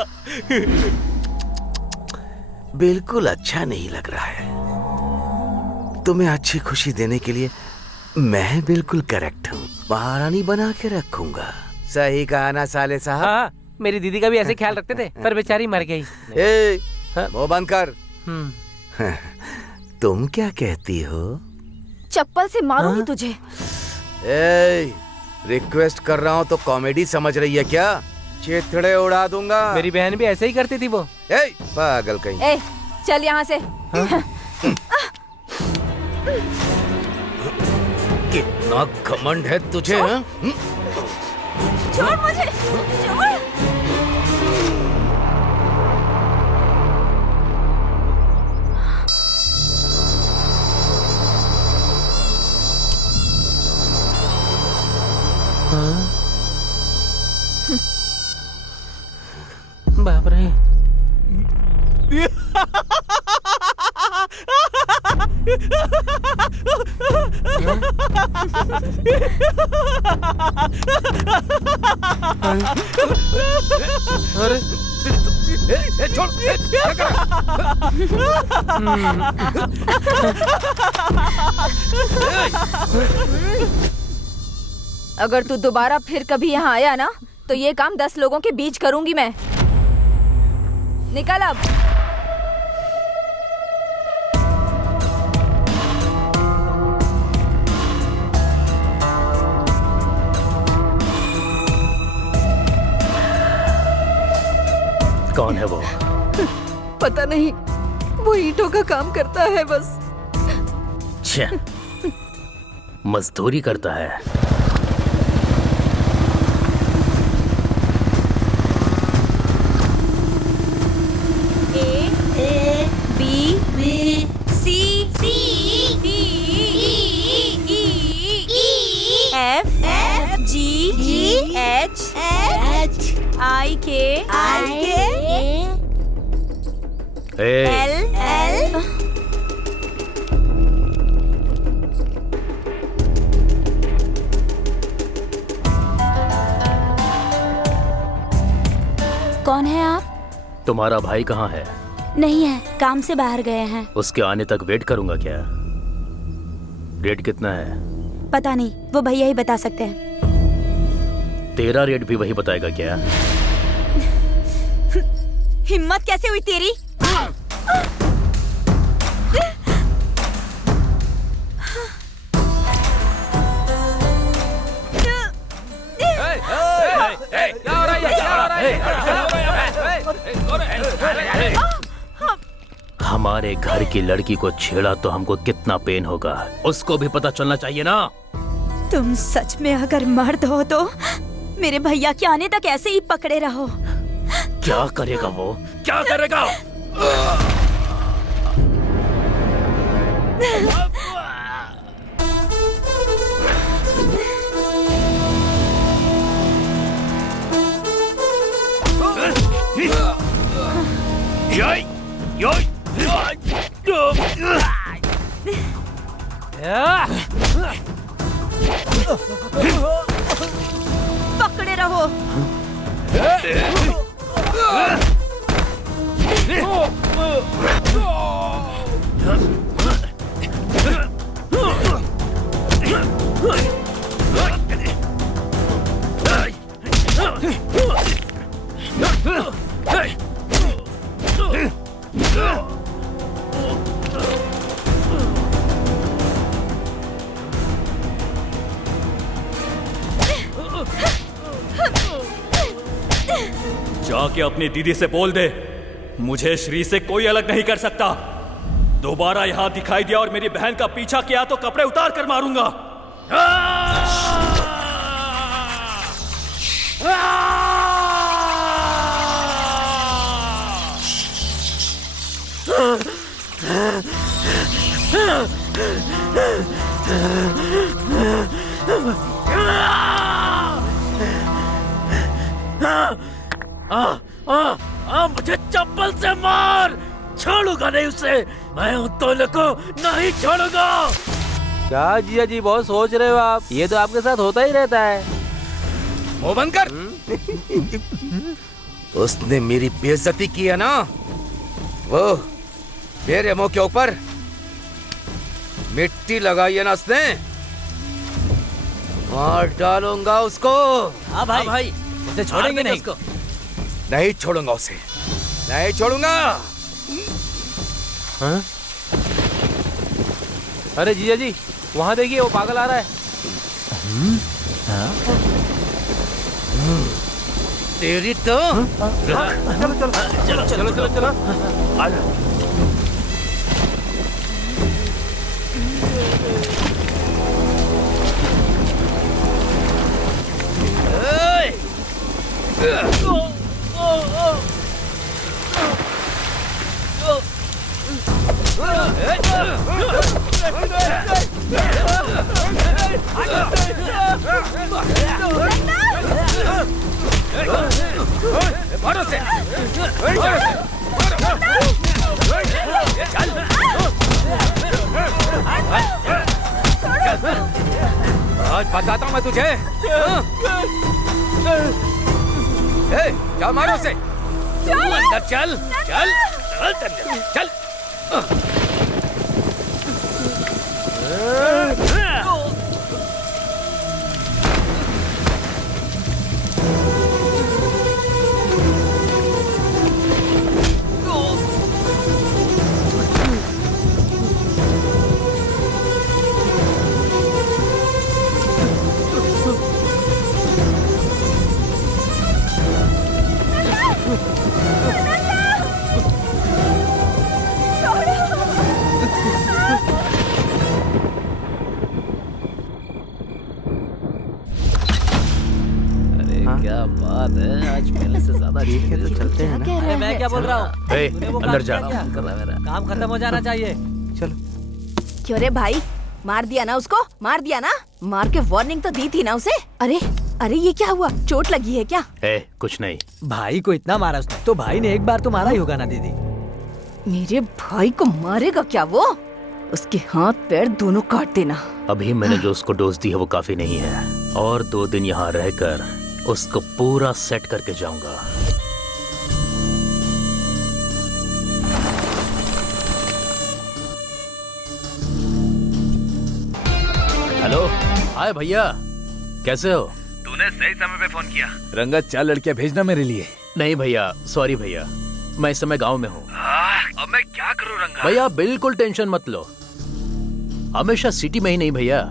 बिल्कुल अच्छा नहीं लग रहा है। तुम्हें अच्छी खुशी देने के लिए मैं बिल्कुल करेक्ट हूँ। महारानी बना के रखूंगा। सही कहा ना साले साहब? हाँ, मेरी दीदी का भी ऐसे ख्याल रखते थे, पर बेचारी मर गई। मुंह बंद कर। तुम क्या कहती हो? चप्पल से मारूंगी तुझे। रिक्वेस्ट कर रहा हूँ तो कॉमेडी समझ रही है क्या? चिथड़े उड़ा दूंगा। मेरी बहन भी ऐसे ही करती थी वो। ए, पागल कहीं। ए, चल यहाँ से। कितना घमंड है तुझे? हाँ? छोड़ मुझे, छोड़। बाप रे। अरे छोड़। अगर तू दोबारा फिर कभी यहाँ आया ना तो ये काम 10 लोगों के बीच करूंगी मैं। निकल अब। कौन है वो? पता नहीं, वो ईंटों का काम करता है बस। छे, मजदूरी करता है। A B C D E F G H I K L कौन है आप? तुम्हारा भाई कहाँ है? नहीं है, काम से बाहर गए हैं। उसके आने तक वेट करूंगा क्या? रेट कितना है? पता नहीं, वो भैया ही बता सकते हैं। तेरा रेट भी वही बताएगा क्या? हिम्मत कैसे हुई तेरी? हमारे घर की लड़की को छेड़ा तो हमको कितना पेन होगा, उसको भी पता चलना चाहिए ना। तुम सच में अगर मर्द हो तो मेरे भैया के आने तक ऐसे ही पकड़े रहो। क्या करेगा वो? क्या करेगा? पकड़े रहो। जाके अपनी दीदी से बोल दे, मुझे श्री से कोई अलग नहीं कर सकता। दोबारा यहां दिखाई दिया और मेरी बहन का पीछा किया तो कपड़े उतार कर मारूंगा। मुझे चप्पल से मार, छोड़ूंगा नहीं उसे। मैं उन दोनों को नहीं छोड़ूंगा। क्या जिया जी बहुत सोच रहे हो आप? ये तो आपके साथ होता ही रहता है। मुंह बंद कर। उसने मेरी बेइज्जती की है ना, वो मेरे मुंह के ऊपर मिट्टी लगाई है ना उसने, मार डालूंगा उसको। हाँ भाई, उसे छोड़ेंगे नहीं। उसको नहीं छोड़ूंगा, उसे नहीं छोड़ूंगा। हाँ? अरे जीजा जी, वहाँ देखिए वो पागल आ रहा है। तेरी तो चलो चलो चलो चलो मारो से आज बताता हूँ मैं तुझे। चल मारो से, अंदर चल चल चल चल क्या बात है, आज पहले से ज्यादा ठीक है तो चलते हैं ना। अरे मैं क्या बोल रहा हूँ? अंदर जा। काम खत्म हो जाना चाहिए। चलो। क्यों रे भाई, मार दिया ना उसको? मार दिया ना? मार के वार्निंग तो दी थी ना उसे। अरे अरे ये क्या हुआ? चोट लगी है क्या? कुछ नहीं। भाई को इतना मारा उसने, तो भाई ने एक बार तो मारा ही होगा ना दीदी। मेरे भाई को मारेगा क्या वो? उसके हाथ पैर दोनों काट देना। अभी मैंने जो उसको डोज दी है वो काफी नहीं है, और 2 दिन यहाँ रहकर उसको पूरा सेट करके जाऊंगा। हेलो, हाय भैया, कैसे हो? तूने सही समय पे फोन किया। रंगत 4 लड़कियां भेजना मेरे लिए। नहीं भैया, सॉरी भैया, मैं इस समय गांव में हूँ। अब मैं क्या करूँ रंगा? भैया बिल्कुल टेंशन मत लो, हमेशा सिटी में ही नहीं भैया,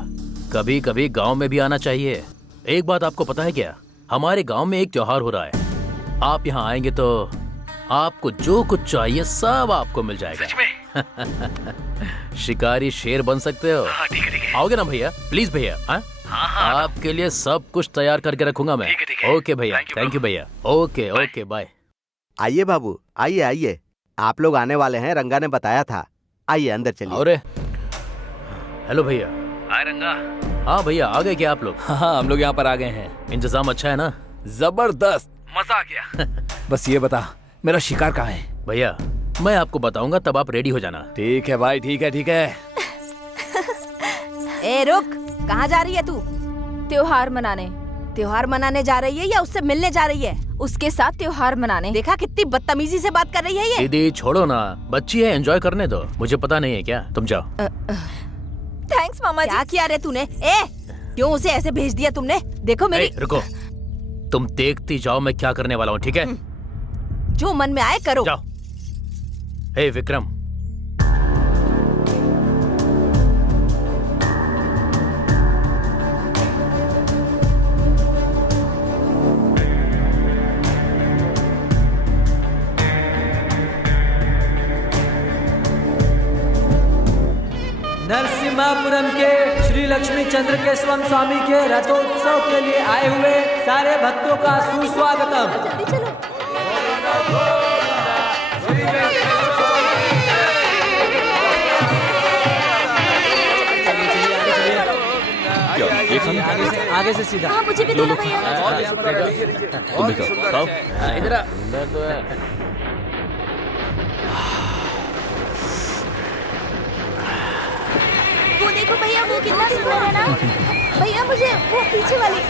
कभी कभी गांव में भी आना चाहिए। एक बात आपको पता है क्या, हमारे गांव में एक त्योहार हो रहा है। आप यहाँ आएंगे तो आपको जो कुछ चाहिए सब आपको मिल जाएगा। सच में? शिकारी शेर बन सकते हो। ठीक है ठीक है। आओगे ना भैया? प्लीज भैया। हाँ? आपके लिए सब कुछ तैयार करके रखूंगा मैं। ठीक है। ओके भैया, थैंक यू भैया। Okay okay bye. आइए बाबू, आइए आइए, आप लोग आने वाले हैं, रंगा ने बताया था। आइए अंदर चलिए। और हेलो भैया। हाय रंगा। हाँ भैया, आ गए क्या आप लोग? हाँ, हम लोग यहाँ पर आ गए हैं। इंतजाम अच्छा है ना? जबरदस्त। मजा आ गया। बस ये बता, मेरा शिकार कहाँ है? भैया मैं आपको बताऊंगा, तब आप रेडी हो जाना। ठीक है भाई, ठीक है ठीक है। ए रुक, कहाँ जा रही है तू? त्योहार मनाने। त्योहार मनाने जा रही है या उससे मिलने जा रही है? उसके साथ त्योहार मनाने। देखा कितनी बदतमीजी से बात कर रही है ये। दीदी छोड़ो ना, बच्ची है, एंजॉय करने दो। मुझे पता नहीं है क्या, तुम जाओ। थैंक्स मामा जी। क्या किया रे तूने? ए क्यों उसे ऐसे भेज दिया तुमने? देखो मेरी। रुको, तुम देखती जाओ मैं क्या करने वाला हूँ, ठीक है? जो मन में आए करो। जाओ। हे विक्रम, नरसिम्हापुरम के श्री लक्ष्मी चंद्र केशवम स्वामी के रथोत्सव के लिए आए हुए सारे भक्तों का सुस्वागतम। जल्दी चलो। आगे से सीधा। हाँ, मुझे भी दो ना भैया। तुम भी खाओ। इधर आ। अंदर तो है। वो देखो भैया, वो कितना सुंदर है ना। भैया मुझे वो पीछे वाली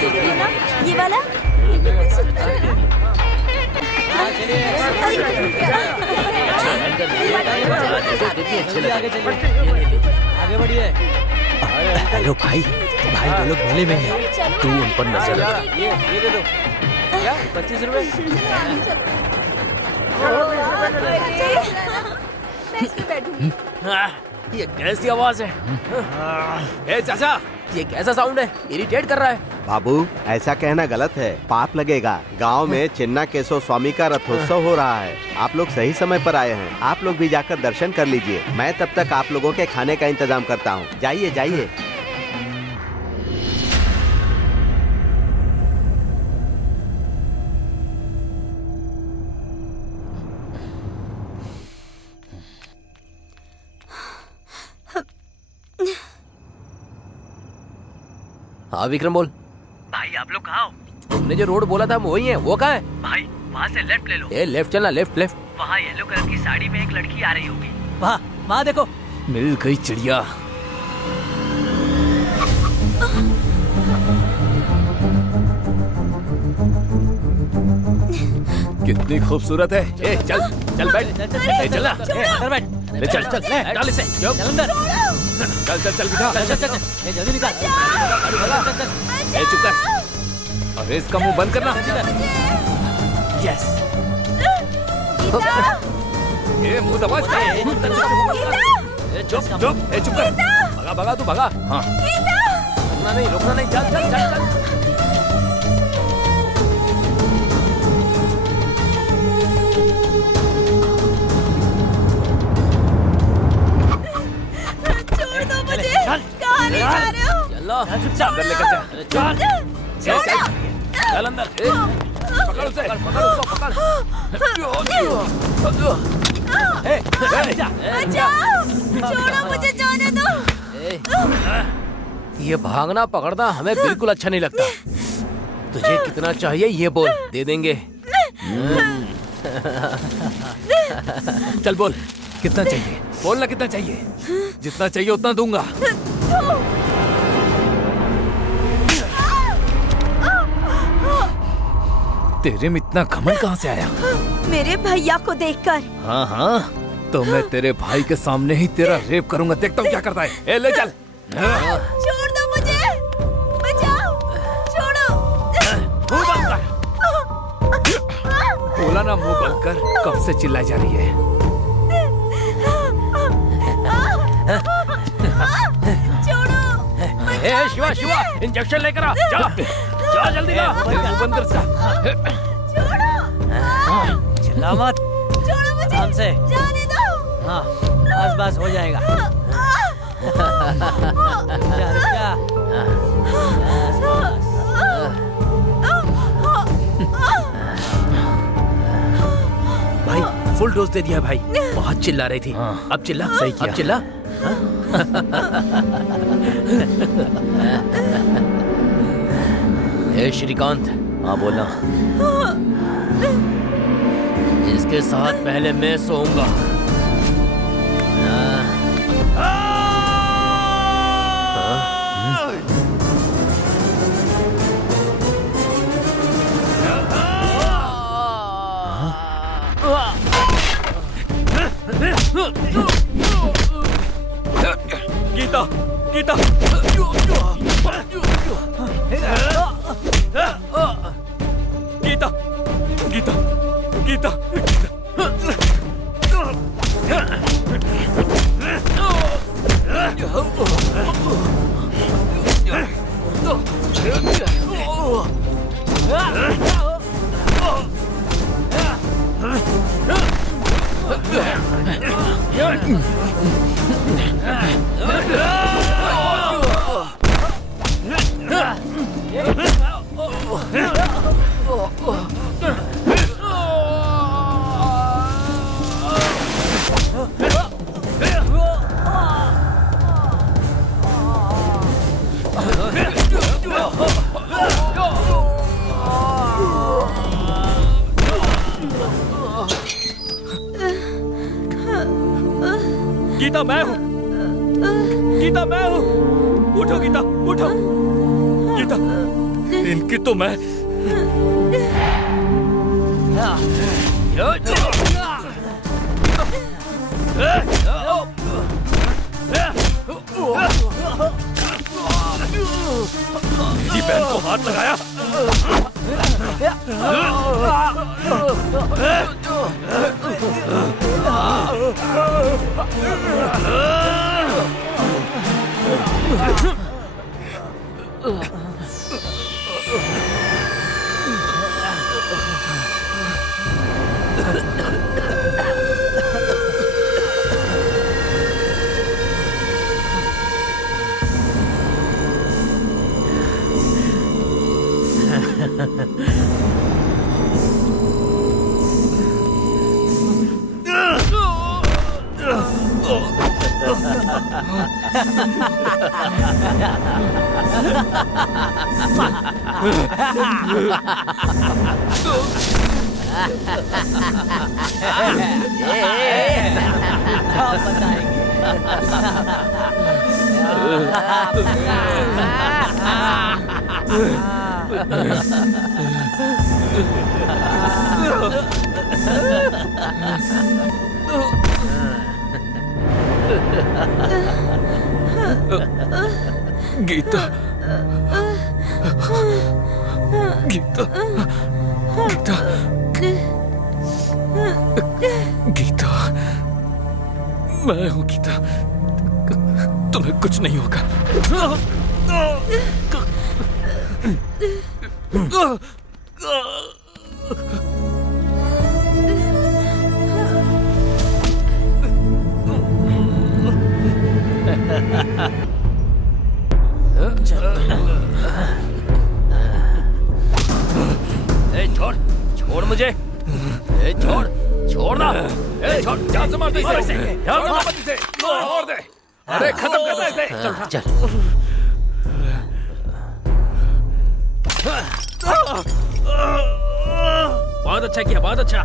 सीढ़ी देना, ये वाला। ये कितनी सुंदर है ना। आगे बढ़िए। हेलो भाई, भाई वो लोग मेले में हैं। तू उन पर नजर रख। ये दे दो। क्या? 25 रुपए? मैं इस पे बैठूंगी। ये कैसी आवाज है? ए चाचा, ये कैसा साउंड है? इरिटेट कर रहा है। बाबू ऐसा कहना गलत है, पाप लगेगा। गांव में चिन्ना केशव स्वामी का रथोत्सव हो रहा है। आप लोग सही समय पर आए हैं। आप लोग भी जाकर दर्शन कर लीजिए। मैं तब तक आप लोगों के खाने का इंतजाम करता हूँ। जाइए जाइए। हाँ विक्रम बोल। भाई आप लोग कहाँ हो? तुमने जो रोड बोला था हम वही है, वो कहाँ है? भाई वहाँ से लेफ्ट ले लो। ए लेफ्ट चलना, लेफ्ट लेफ्ट। वहाँ येलो कलर की साड़ी में एक लड़की आ रही होगी। वहाँ देखो। मिल गई चिड़िया। कितनी खूबसूरत है। ए चल चल बैठ। ए चल ना। अंदर बैठ। ले चल चल डाल इसे। चल अंदर। चल चल चल बिठा। चल जल्दी निकाल। ए चुप कर। अरे इसका मुंह बंद करना। यस। ए मुंह दबा इसका। चुप चुप। ए चुप कर। भगा भगा तू भगा। हाँ रोकना नहीं चल चल चल चल। छोड़ दो मुझे। कहाँ ले जा रहे हो? चलो अंदर लेकर जा। चल चल अंदर। पकड़ उसे, पकड़ उसको, पकड़। बचाओ! छोड़ो मुझे, जाने दो। ये भागना पकड़ना हमें बिल्कुल अच्छा नहीं लगता। तुझे कितना चाहिए ये बोल, दे देंगे। चल बोल कितना चाहिए, बोलना कितना चाहिए। जितना चाहिए उतना दूंगा। तेरे में इतना घमंड कहाँ से आया? मेरे भैया को देखकर। हाँ हाँ, तो मैं तेरे भाई के सामने ही तेरा रेप करूंगा। देखता हूँ क्या करता है। ए, ले चल। छोड़ दो मुझे, बचाओ, छोड़ो। मुंह बंद कर। बोला ना मुंह बंद कर। कब से चिल्लाई जा रही है? छोड़ो। ए शिवा शिवा, इंजेक्शन लेकर आ। जा जा जल्दी जा। मुंह बंद कर इसका। चिल्ला मत। छोड़ो मुझे, आराम से। जाने दो। हाँ बस बस हो जाएगा। रुक जा। भाई फुल डोज दे दिया भाई। बहुत चिल्ला रही थी। अब चिल्ला। सही किया। अब चिल्ला। ए श्रीकांत। हाँ बोलना। इसके साथ पहले मैं सोऊंगा। गीता गीता गीता गीता गीता गीता मैं हूँ। गीता मैं हूँ। उठो गीता उठो। गीता इनकी तो मैं। मेरी बहन को हाथ लगाया। गीता, गीता, गीता, गीता, मैं हूँ गीता, तुम्हें कुछ नहीं होगा। ए, छोड़ छोड़ मुझे। ए, छोड़ ना। ए, छोड़, जान से मार दे इसे। ध्यान से मत इसे। और दे। अरे खत्म कर दे इसे। चल बहुत अच्छा किया, बहुत अच्छा।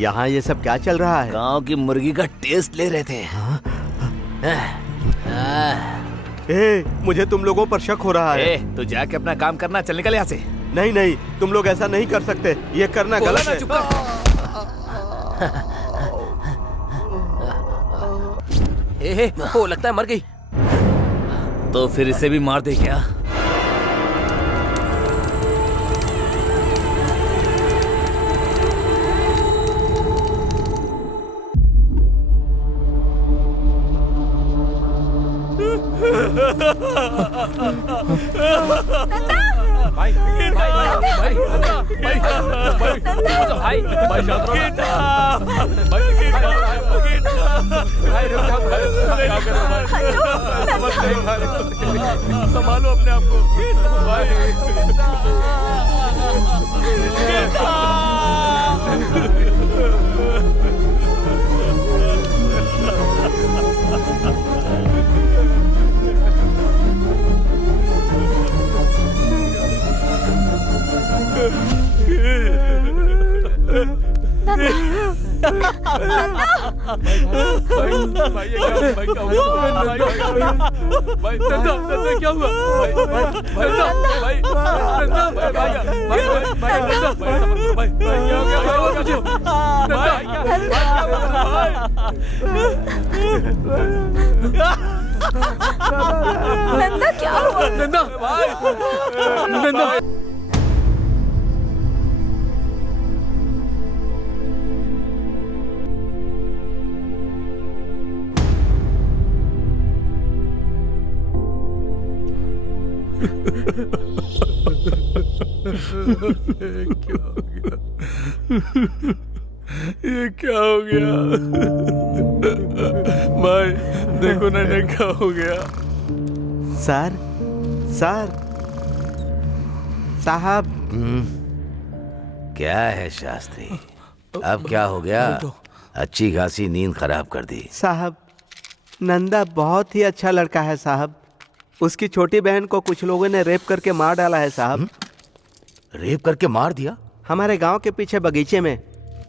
यहाँ ये सब क्या चल रहा है? गांव की मुर्गी का टेस्ट ले रहे थे। ए, मुझे तुम लोगों पर शक हो रहा है। तो जाके अपना काम करना, चल निकल यहाँ से। नहीं नहीं, तुम लोग ऐसा नहीं कर सकते, ये करना गलत है। ओ, लगता है मर गई। तो फिर इसे भी मार दे क्या? भाई भाई भाई भाई संभालो अपने आप को। क्या हुआ? नंदा क्या हुआ? नंदा, नंदा। ये क्या हो गया? भाई देखो ना, क्या हो गया? सर, सर, साहब। क्या है शास्त्री, अब क्या हो गया? अच्छी खासी नींद खराब कर दी। साहब, नंदा बहुत ही अच्छा लड़का है साहब। उसकी छोटी बहन को कुछ लोगों ने रेप करके मार डाला है साहब। रेप करके मार दिया? हमारे गांव के पीछे बगीचे में।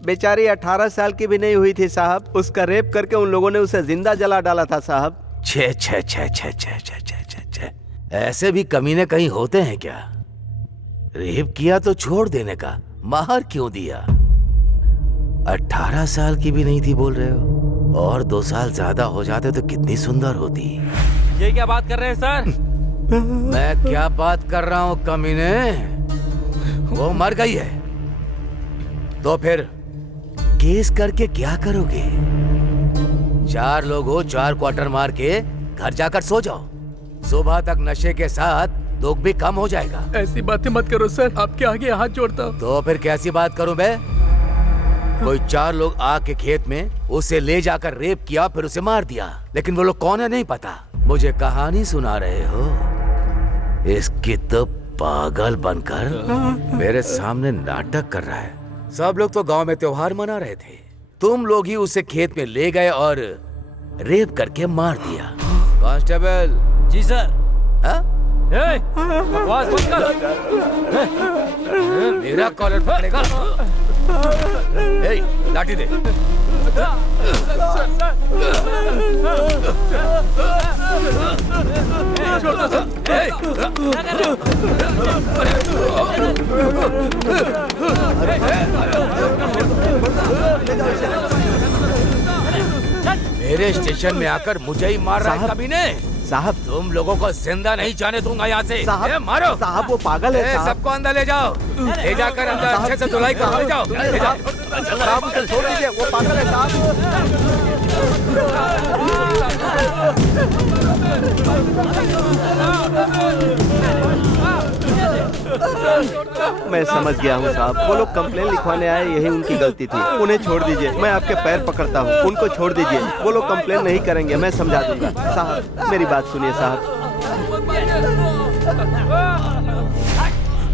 बेचारी 18 साल की भी नहीं हुई थी साहब। उसका रेप करके उन लोगों ने उसे जिंदा जला डाला था साहब। छे छे छे छे छे छे छे छे छे, ऐसे भी कमीने कहीं होते हैं क्या? रेप किया तो छोड़ देने का, मार क्यों दिया? 18 साल की भी नहीं थी बोल रहे हो? और 2 साल ज्यादा हो जाते तो कितनी सुंदर होती। ये क्या बात कर रहे हैं सर? मैं क्या बात कर रहा हूँ कमीने? वो मर गई है तो फिर केस करके क्या करोगे? 4 लोग हो, 4 क्वार्टर मार के घर जाकर सो जाओ। सुबह तक नशे के साथ दुख भी कम हो जाएगा। ऐसी बातें मत करो सर, आपके आगे हाथ जोड़ता हूँ। तो फिर कैसी बात करूं मैं? कोई 4 लोग आके खेत में उसे ले जाकर रेप किया, फिर उसे मार दिया, लेकिन वो लोग कौन है नहीं पता। मुझे कहानी सुना रहे हो? इसकी तो पागल बनकर मेरे सामने नाटक कर रहा है। सब लोग तो गांव में त्योहार मना रहे थे, तुम लोग ही उसे खेत में ले गए और रेप करके मार दिया। कांस्टेबल। जी सर। हाँ? बकवास मत कर। मेरा कॉलर पकड़ेगा? लाठी दे। मेरे स्टेशन में आकर मुझे ही मार रहा है कमीने। साहब, तुम लोगों को जिंदा नहीं जाने दूंगा यहाँ से। साहब, मारो। साहब वो पागल है। साहब, सबको अंदर ले जाओ, ले जाकर अंदर अच्छे से धुलाई कर ले जाओ। साहब उसे छोड़ दीजिए, वो पागल है साहब। मैं समझ गया हूँ साहब, वो लोग कंप्लेन लिखवाने आए, यही उनकी गलती थी। उन्हें छोड़ दीजिए, मैं आपके पैर पकड़ता हूँ, उनको छोड़ दीजिए। वो लोग कंप्लेन नहीं करेंगे, मैं समझा दूंगा। साहब मेरी बात सुनिए साहब।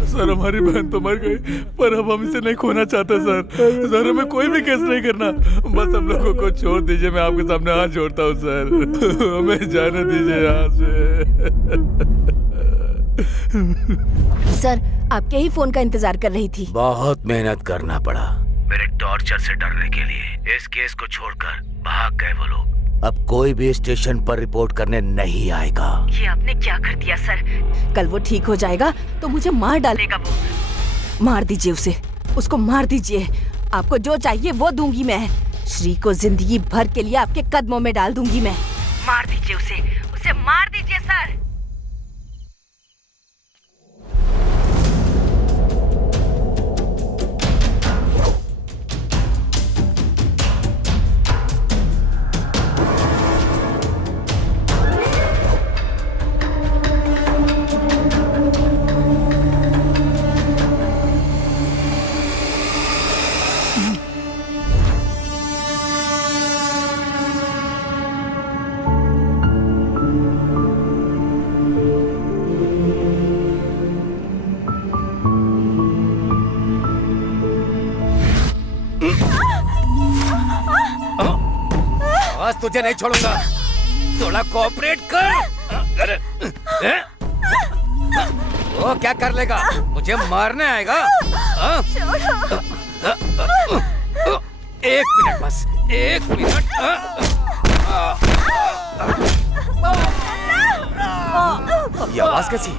सर हमारी बहन तो मर गई, पर अब हम इसे नहीं खोना चाहते सर। सर हमें कोई भी केस नहीं करना, बस हम लोगों को छोड़ दीजिए। मैं आपके सामने हाथ जोड़ता हूँ सर, हमें जाने दीजिए यहाँ से। सर आपके ही फोन का इंतजार कर रही थी। बहुत मेहनत करना पड़ा मेरे टॉर्चर से डरने के लिए। इस केस को छोड़कर भाग गए वो लोग। अब कोई भी स्टेशन पर रिपोर्ट करने नहीं आएगा। ये आपने क्या कर दिया सर? कल वो ठीक हो जाएगा तो मुझे मार डालेगा वो। मार दीजिए उसे, उसको मार दीजिए। आपको जो चाहिए वो दूंगी मैं। श्री को जिंदगी भर के लिए आपके कदमों में डाल दूंगी मैं। मार दीजिए उसे मार दीजिए सर। बस तुझे नहीं छोड़ूंगा, थोड़ा कोऑपरेट कर। वो क्या कर लेगा? मुझे मारने आएगा? एक मिनट बस, एक मिनट। ये आवाज कैसी?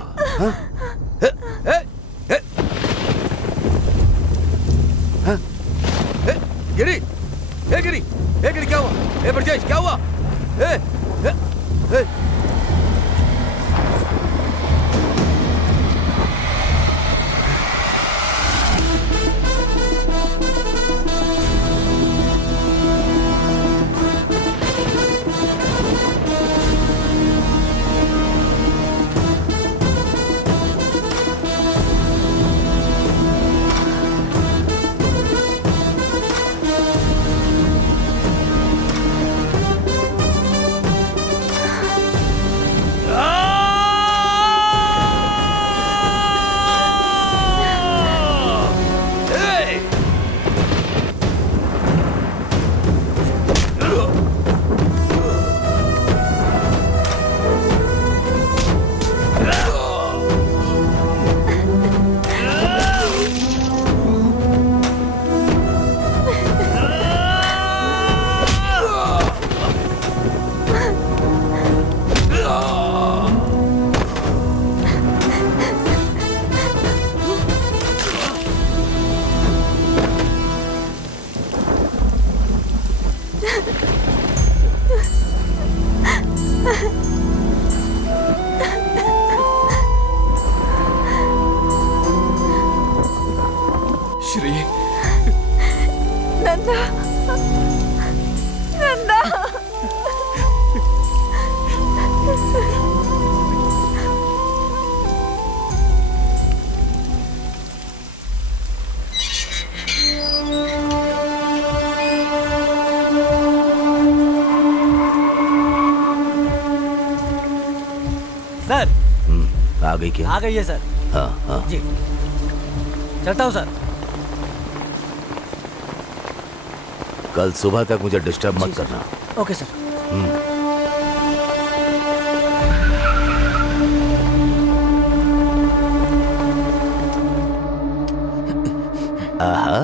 गिरी, गिरी, गिरी, क्या हुआ? ब्रजेश क्या हुआ? श्री नंदा, नंदा। सर आ गई क्या? आ गई है सर। हाँ हाँ। जी चलता हूँ सर। कल सुबह तक मुझे डिस्टर्ब मत करना। Okay sir. आहा,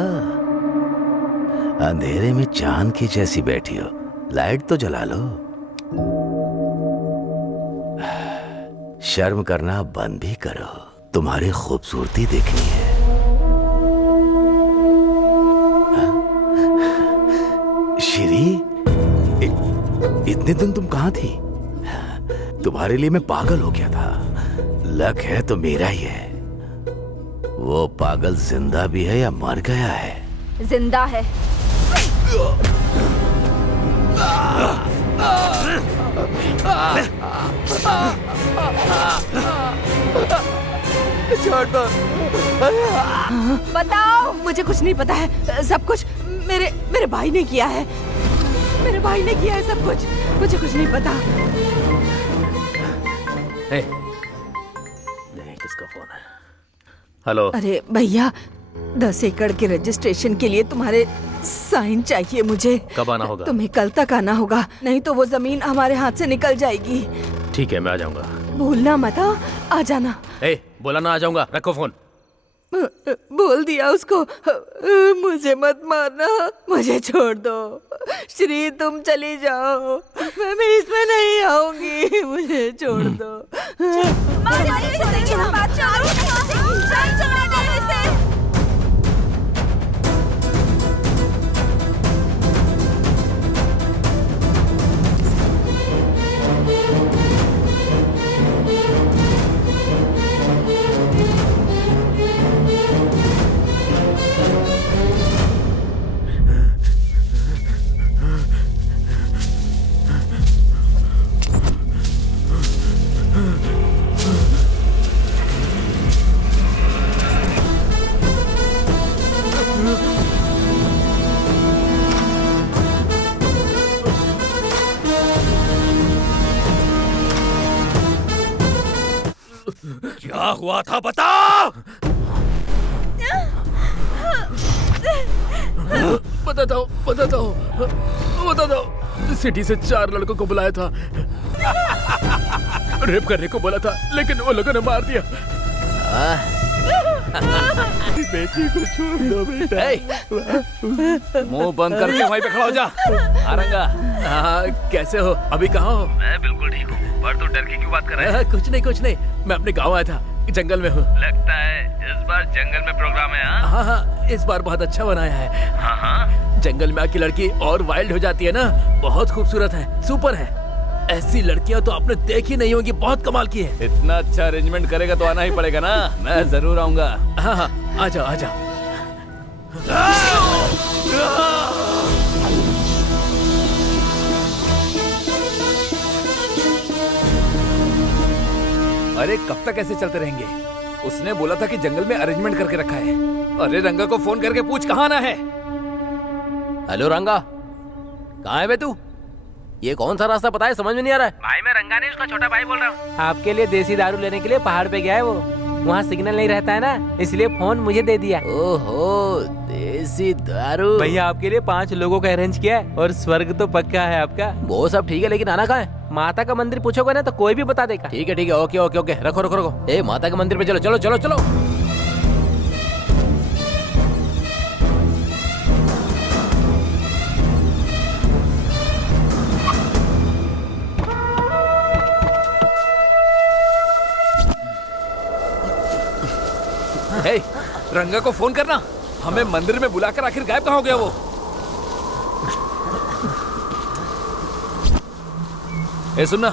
अंधेरे में चांद की जैसी बैठी हो, लाइट तो जला लो। शर्म करना बंद भी करो, तुम्हारी खूबसूरती देखनी है। श्री, इतने दिन तुम कहाँ थी? तुम्हारे लिए मैं पागल हो गया था। लक है तो मेरा ही है। वो पागल जिंदा भी है या मर गया है? जिंदा है। छोड़ दो। बताओ। मुझे कुछ नहीं पता है। सब कुछ मेरे भाई ने किया है। मेरे भाई ने किया है सब कुछ। मुझे कुछ नहीं पता। किसका फोन है? हेलो। अरे भैया, 10 एकड़ के रजिस्ट्रेशन के लिए तुम्हारे साइन चाहिए मुझे। कब आना होगा? तुम्हें कल तक आना होगा, नहीं तो वो जमीन हमारे हाथ से निकल जाएगी। ठीक है, मैं आ जाऊंगा। भूलना मत, आ जाना। बोला ना आ जाऊंगा। रखो फोन। बोल दिया उसको। मुझे मत मारना, मुझे छोड़ दो। श्री तुम चली जाओ, मैं इसमें नहीं आऊंगी। मुझे छोड़ दो। क्या हुआ था बता। बताता हूँ। सिटी से 4 लड़कों को बुलाया था। रेप करने को बोला था, लेकिन वो लोगों ने मार दिया। बेटी को छोड़ दो बेटा। मुंह बंद करके वहीं पे खड़ा हो जा। आरंगा। हाँ, कैसे हो? अभी कहाँ हो? मैं बिल्कुल ठीक हूँ। पर तू डर के क्यों बात कर रहा है? कुछ नहीं। मैं अपने गाँव आया था, जंगल में हूँ। लगता है इस बार जंगल में प्रोग्राम है। हाँ, इस बार बहुत अच्छा बनाया है। हाँ। जंगल में आके लड़की और वाइल्ड हो जाती है ना, बहुत खूबसूरत है, सुपर है। ऐसी लड़कियां तो आपने देखी नहीं होंगी, बहुत कमाल की है। इतना अच्छा अरेंजमेंट करेगा तो आना ही पड़ेगा ना। मैं जरूर आऊंगा। हाँ, आ जाओ। अरे कब तक ऐसे चलते रहेंगे? उसने बोला था कि जंगल में अरेंजमेंट करके रखा है। अरे रंगा को फोन करके पूछ कहाँ ना है। हेलो रंगा, कहाँ है बे तू? ये कौन सा रास्ता पता है? समझ में नहीं आ रहा है। भाई मैं रंगा नहीं, उसका छोटा भाई बोल रहा हूँ। आपके लिए देसी दारू लेने के लिए पहाड़ पे गया है वो। वहाँ सिग्नल नहीं रहता है ना, इसलिए फोन मुझे दे दिया। ओहो, देसी दारू। भैया आपके लिए 5 लोगों का अरेंज किया है और स्वर्ग तो पक्का है आपका। वो सब ठीक है, लेकिन आना कहाँ है? माता का मंदिर पूछोगे ना तो कोई भी बता देगा। ठीक है, ओके। रखो। ए, माता के मंदिर पे चलो। रंगा को फोन करना। हमें मंदिर में बुलाकर आखिर गायब कहाँ हो गया वो? सुनना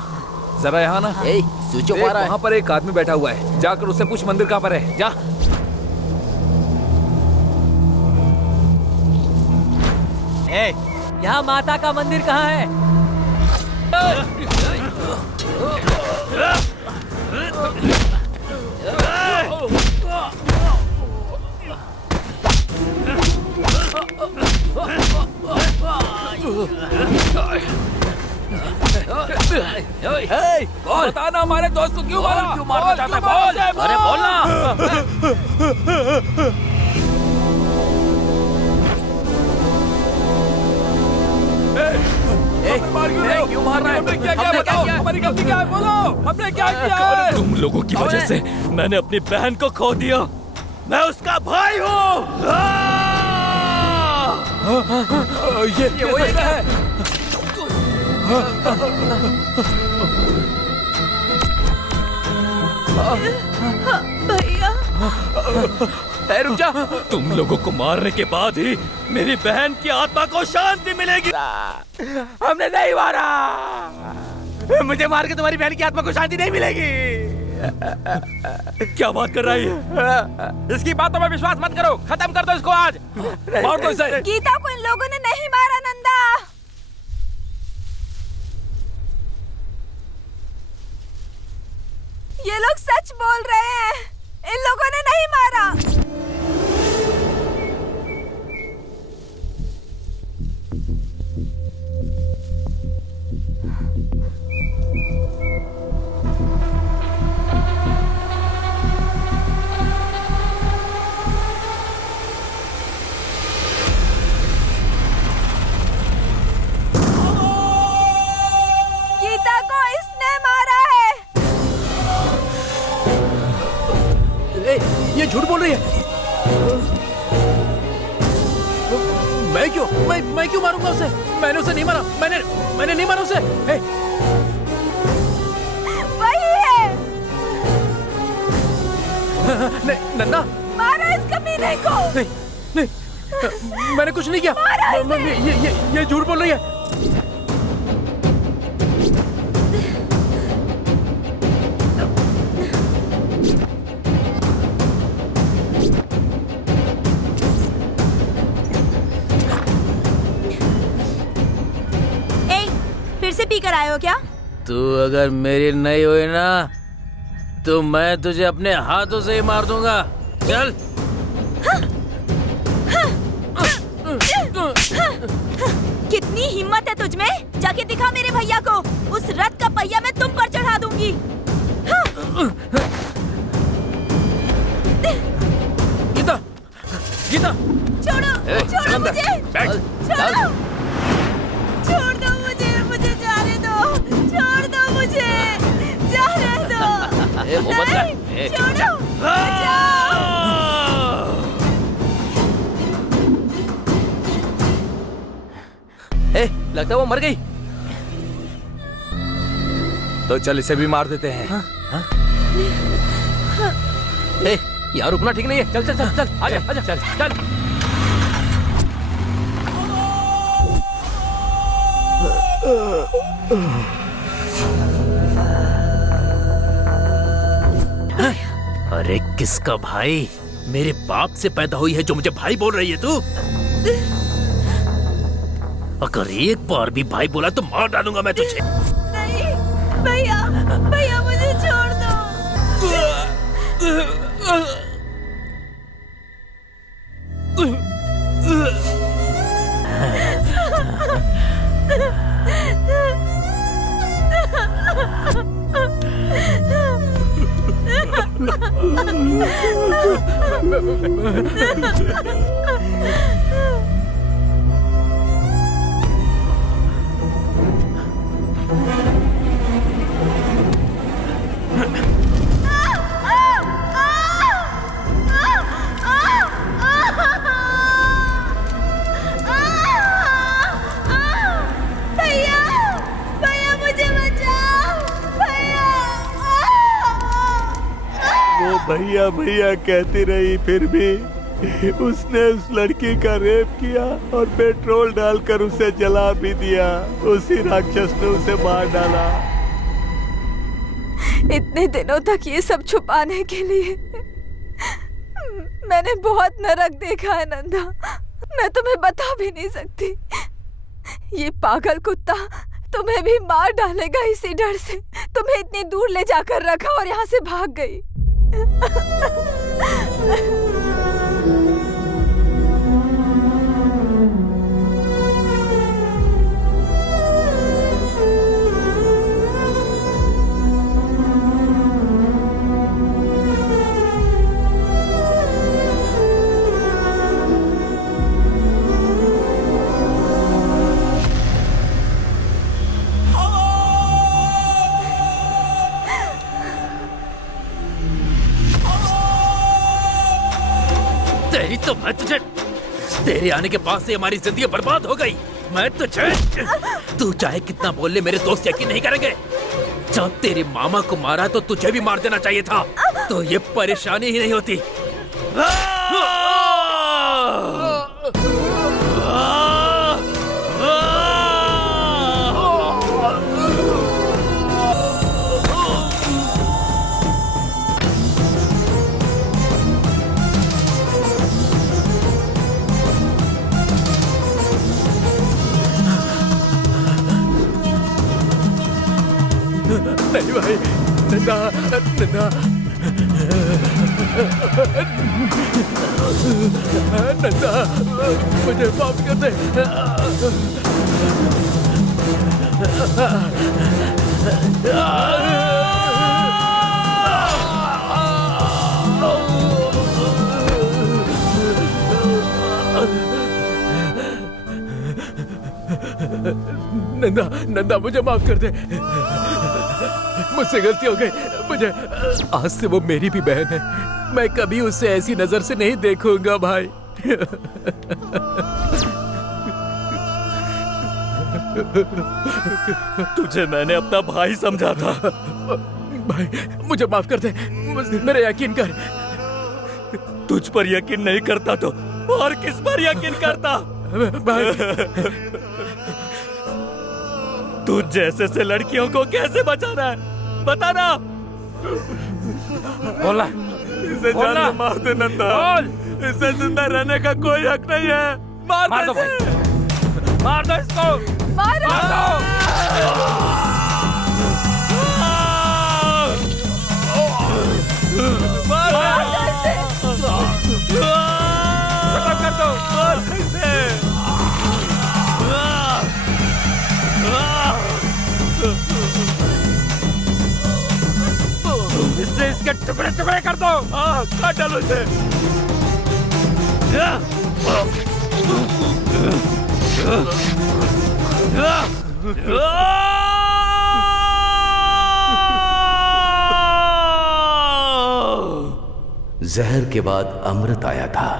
जरा यहाँ ना। स्विच ऑफ आ रहा है। वहाँ पर एक आदमी बैठा हुआ है, जाकर उससे पूछ मंदिर कहाँ पर है। जा। यहाँ माता का मंदिर कहाँ है? बता ना हमारे दोस्त को क्यों मारा? क्यों मारना चाहता है? बोल। अरे बोलना। क्यों मार रहा है? हमने क्या किया? बताओ, हमारी गलती क्या है? बोलो, हमने क्या किया है? तुम लोगों की वजह से मैंने अपनी बहन को खो दिया। मैं उसका भाई हूँ। ये वही है। भैया रुक जा। तुम लोगों को मारने के बाद ही मेरी बहन की आत्मा को शांति मिलेगी। हमने नहीं मारा। मुझे मार के तुम्हारी बहन की आत्मा को शांति नहीं मिलेगी। क्या बात कर रही है? इसकी बातों में विश्वास मत करो। खत्म कर दो इसको आज। मार दो इसे। गीता को इन लोगों ने नहीं मारा नंदा। ये लोग सच बोल रहे हैं। इन लोगों ने नहीं मारा। गीता को इसने मारा है। ये झूठ बोल रही है। मैं क्यों मारूंगा उसे? मैंने उसे नहीं मारा। मैंने नहीं मारा उसे। वही है। नहीं नन्ना, मारो इस कमीने को। नहीं, मैंने कुछ नहीं किया। ये झूठ बोल रही है। फिर से पी कर आए हो क्या? तू अगर मेरी नहीं हुई ना तो मैं तुझे अपने हाथों से ही मार दूंगा। चल। कितनी हिम्मत है तुझ में? जाके दिखा मेरे भैया को। उस रथ का पहिया मैं तुम पर चढ़ा दूंगी। गीता, गीता, छोड़ो, छोड़ो मुझे। छोड़ो, छोड़ दो मुझे जाने दो। छोड़ दो मुझे, जाने दो। नहीं, छोड़ो, बचाओ। लगता है वो मर गई। तो चल इसे भी मार देते हैं। यहाँ रुकना ठीक नहीं है। चल चल चल चल, आजा आजा, चल चल। अरे किसका भाई? मेरे बाप से पैदा हुई है जो मुझे भाई बोल रही है तू? अगर एक बार भी भाई बोला तो मार डालूंगा मैं तुझे। नहीं, भैया, भैया मुझे छोड़ दो। भैया भैया कहती रही, फिर भी उसने उस लड़की का रेप किया और पेट्रोल डालकर उसे जला भी दिया। उसी राक्षस ने उसे मार डाला। इतने दिनों तक ये सब छुपाने के लिए मैंने बहुत नरक देखा है नंदा। मैं तुम्हें बता भी नहीं सकती। ये पागल कुत्ता तुम्हें भी मार डालेगा इसी डर से तुम्हें इतनी दूर ले जाकर रखा और यहाँ से भाग गई। तेरी तो मैं तुझे, तेरे आने के बाद से हमारी जिंदगी बर्बाद हो गई। मैं तुझे, तू चाहे कितना बोल ले मेरे दोस्त यकीन नहीं करेंगे। जब तेरे मामा को मारा तो तुझे भी मार देना चाहिए था, तो ये परेशानी ही नहीं होती। नहीं भाई, नंदा नंदा नंदा, मुझे माफ कर दे। नंदा नंदा, मुझे माफ कर दे, मुझसे गलती हो गई। मुझे, आज से वो मेरी भी बहन है, मैं कभी उसे ऐसी नजर से नहीं देखूंगा भाई। तुझे मैंने अपना भाई समझा था। भाई मुझे माफ कर दे, मेरे यकीन कर। तुझ पर यकीन नहीं करता तो और किस पर यकीन करता? भाई तू जैसे से लड़कियों को कैसे बचाना है बताना। बोला, इसे जान से मार दे नंदा, इसे जिंदा रहने का कोई हक नहीं है। मार दो भाई, मार दो इसको, मार दो। खत्म कर दो, मार इसे। इससे इसके टुकड़े टुकड़े कर दो। काट डालो इसे। जहर के बाद अमृत आया था,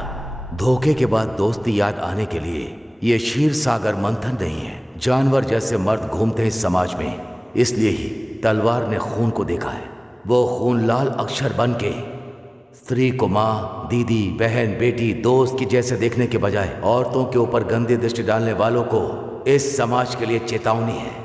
धोखे के बाद दोस्ती याद आने के लिए ये क्षीर सागर मंथन नहीं है। जानवर जैसे मर्द घूमते हैं समाज में, इसलिए ही तलवार ने खून को देखा है। वो खून लाल अक्षर बन के स्त्री को माँ, दीदी, बहन, बेटी, दोस्त की जैसे देखने के बजाय औरतों के ऊपर गंदी दृष्टि डालने वालों को इस समाज के लिए चेतावनी है।